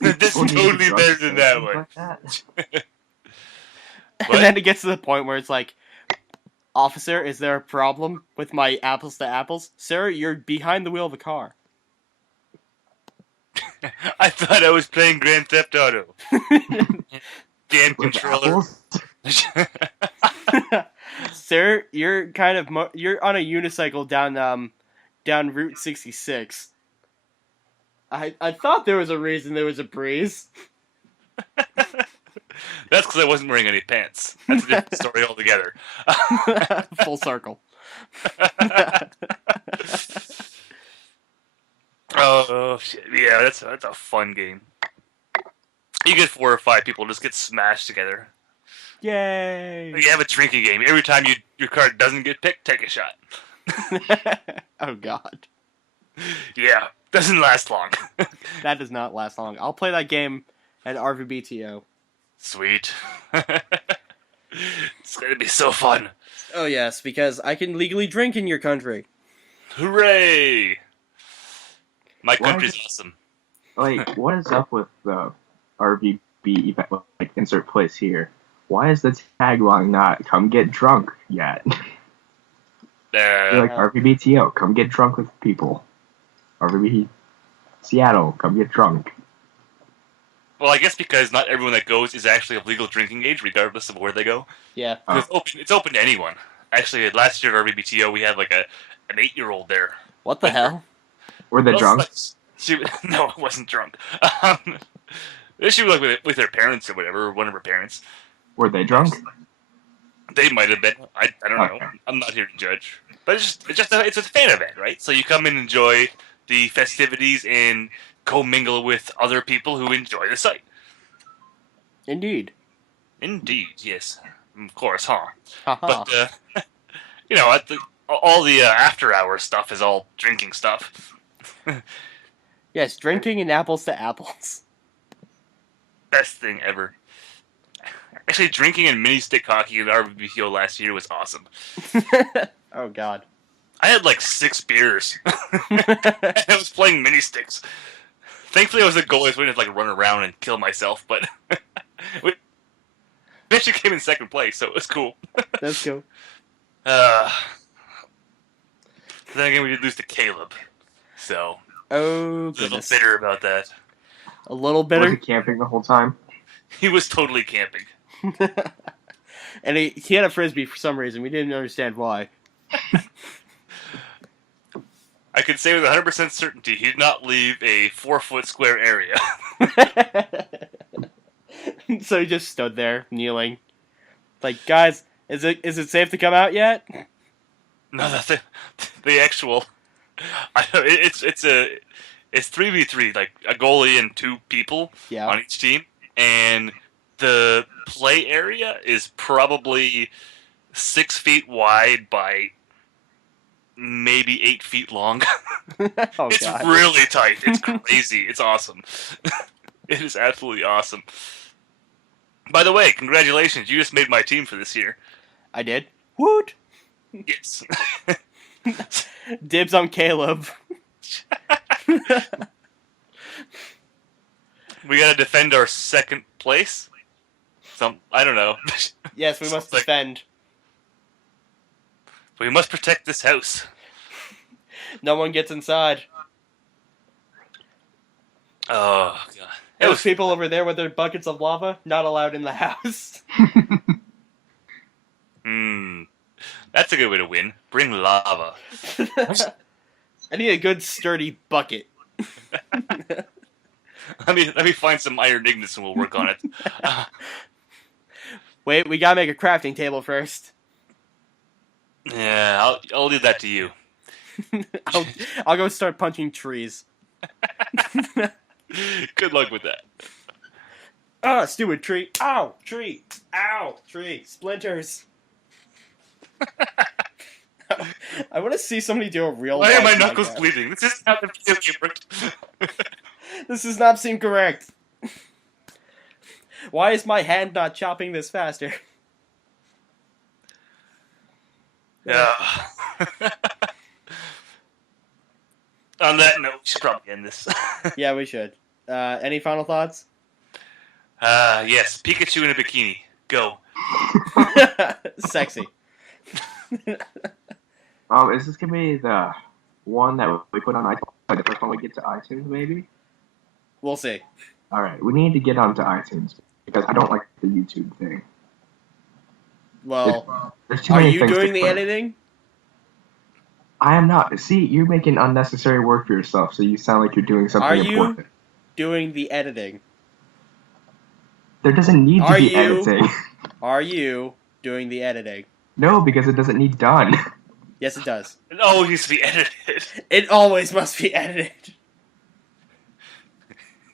This is Well, you totally drunk better than that things one." like that. And then it gets to the point where it's like, officer, is there a problem with my apples to apples? Sir, you're behind the wheel of the car. I thought I was playing Grand Theft Auto. Damn With controller. apples? Sir, you're you're on a unicycle down Route 66. I thought there was a reason there was a breeze. That's because I wasn't wearing any pants. That's a different story altogether. Full circle. Oh shit! Yeah, that's a fun game. You get 4 or 5 people just get smashed together. Yay! You have a drinking game. Every time your card doesn't get picked, take a shot. Oh god. Yeah, doesn't last long. That does not last long. I'll play that game at RVBTO. Sweet. It's gonna be so fun. Oh yes, because I can legally drink in your country. Hooray! My Why country's is awesome. Like, what is up with the RVB event? Like, insert place here. Why is the tagline not "Come get drunk" yet? You're like RVBTO, come get drunk with people. RVB Seattle, come get drunk. Well, I guess because not everyone that goes is actually of legal drinking age, regardless of where they go. Yeah. It's open to anyone. Actually, last year at RBBTO, we had like an 8-year-old there. What the hell? Were they Well, drunk? No, it wasn't drunk. She was like with her parents or whatever, or one of her parents. Were they drunk? They might have been. I don't know. Okay. I'm not here to judge. But it's a fan event, right? So you come and enjoy the festivities and commingle with other people who enjoy the site. Indeed. Indeed, yes, of course, huh? Haha. But all the after-hour stuff is all drinking stuff. Yes, drinking and apples to apples. Best thing ever. Actually, drinking and mini stick hockey at RBBTO last year was awesome. Oh god. I had like 6 beers. And I was playing mini sticks. Thankfully, I was a goalie, so I didn't have to like run around and kill myself. But we actually came in second place, so it was cool. Let's go. Then again, we did lose to Caleb, so Oh a little goodness. bitter about that. A little Was bitter. he camping the whole time? He was totally camping. And he had a frisbee for some reason. We didn't understand why. I can say with 100% certainty he did not leave a 4-foot square area. So he just stood there, kneeling. Like, guys, is it safe to come out yet? No, the actual. I know it's 3v3, like a goalie and 2 people Yeah. on each team, and the play area is probably 6 feet wide by maybe 8 feet long. Oh It's god. really tight. It's crazy. It's awesome. It is absolutely awesome. By the way, congratulations! You just made my team for this year. I did. Woot! Yes. Dibs on Caleb. We gotta defend our second place. I don't know. Yes, we must Like- defend. We must protect this house. No one gets inside. Oh god. Those people over there with their buckets of lava, not allowed in the house. That's a good way to win. Bring lava. I need a good sturdy bucket. Let me find some iron ingots and we'll work on it. Wait, we gotta make a crafting table first. Yeah, I'll leave that to you. I'll, I'll go start punching trees. Good luck with that. Ah, stupid tree. Ow, tree. Ow, tree. Splinters. I want to see somebody do a real. Why are my life knuckles Minecraft. bleeding? This is not the video game worked. This does not seem correct. Why is my hand not chopping this faster? Yeah. On that note, we should probably end this. Yeah, we should. Any final thoughts? Yes, Pikachu in a bikini. Go. Sexy. Is this gonna be the one that we put on iTunes? Like the first one we get to iTunes, maybe? We'll see. All right, we need to get onto iTunes because I don't like the YouTube thing. Well, There's too are many you things doing to the put. editing? I am not. See, you're making unnecessary work for yourself, so you sound like you're doing something Are you? important. Doing the editing? There doesn't need to Are be you? editing. Are you doing the editing? No, because it doesn't need done. Yes, it does. It always needs to be edited. It always must be edited.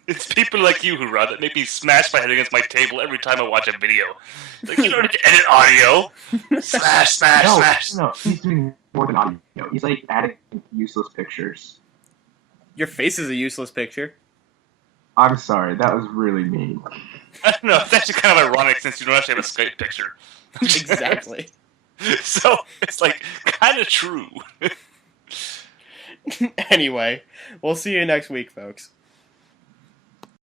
It's people like you, Hoorah, that make me smash my head against my table every time I watch a video. Like, you don't need to edit audio. Smash, smash, No, smash. no, he's doing more than audio. He's like adding useless pictures. Your face is a useless picture. I'm sorry, that was really mean. I don't know, it's actually kind of ironic since you don't actually have a Skype picture. Exactly. So, it's like, kind of true. Anyway, we'll see you next week, folks.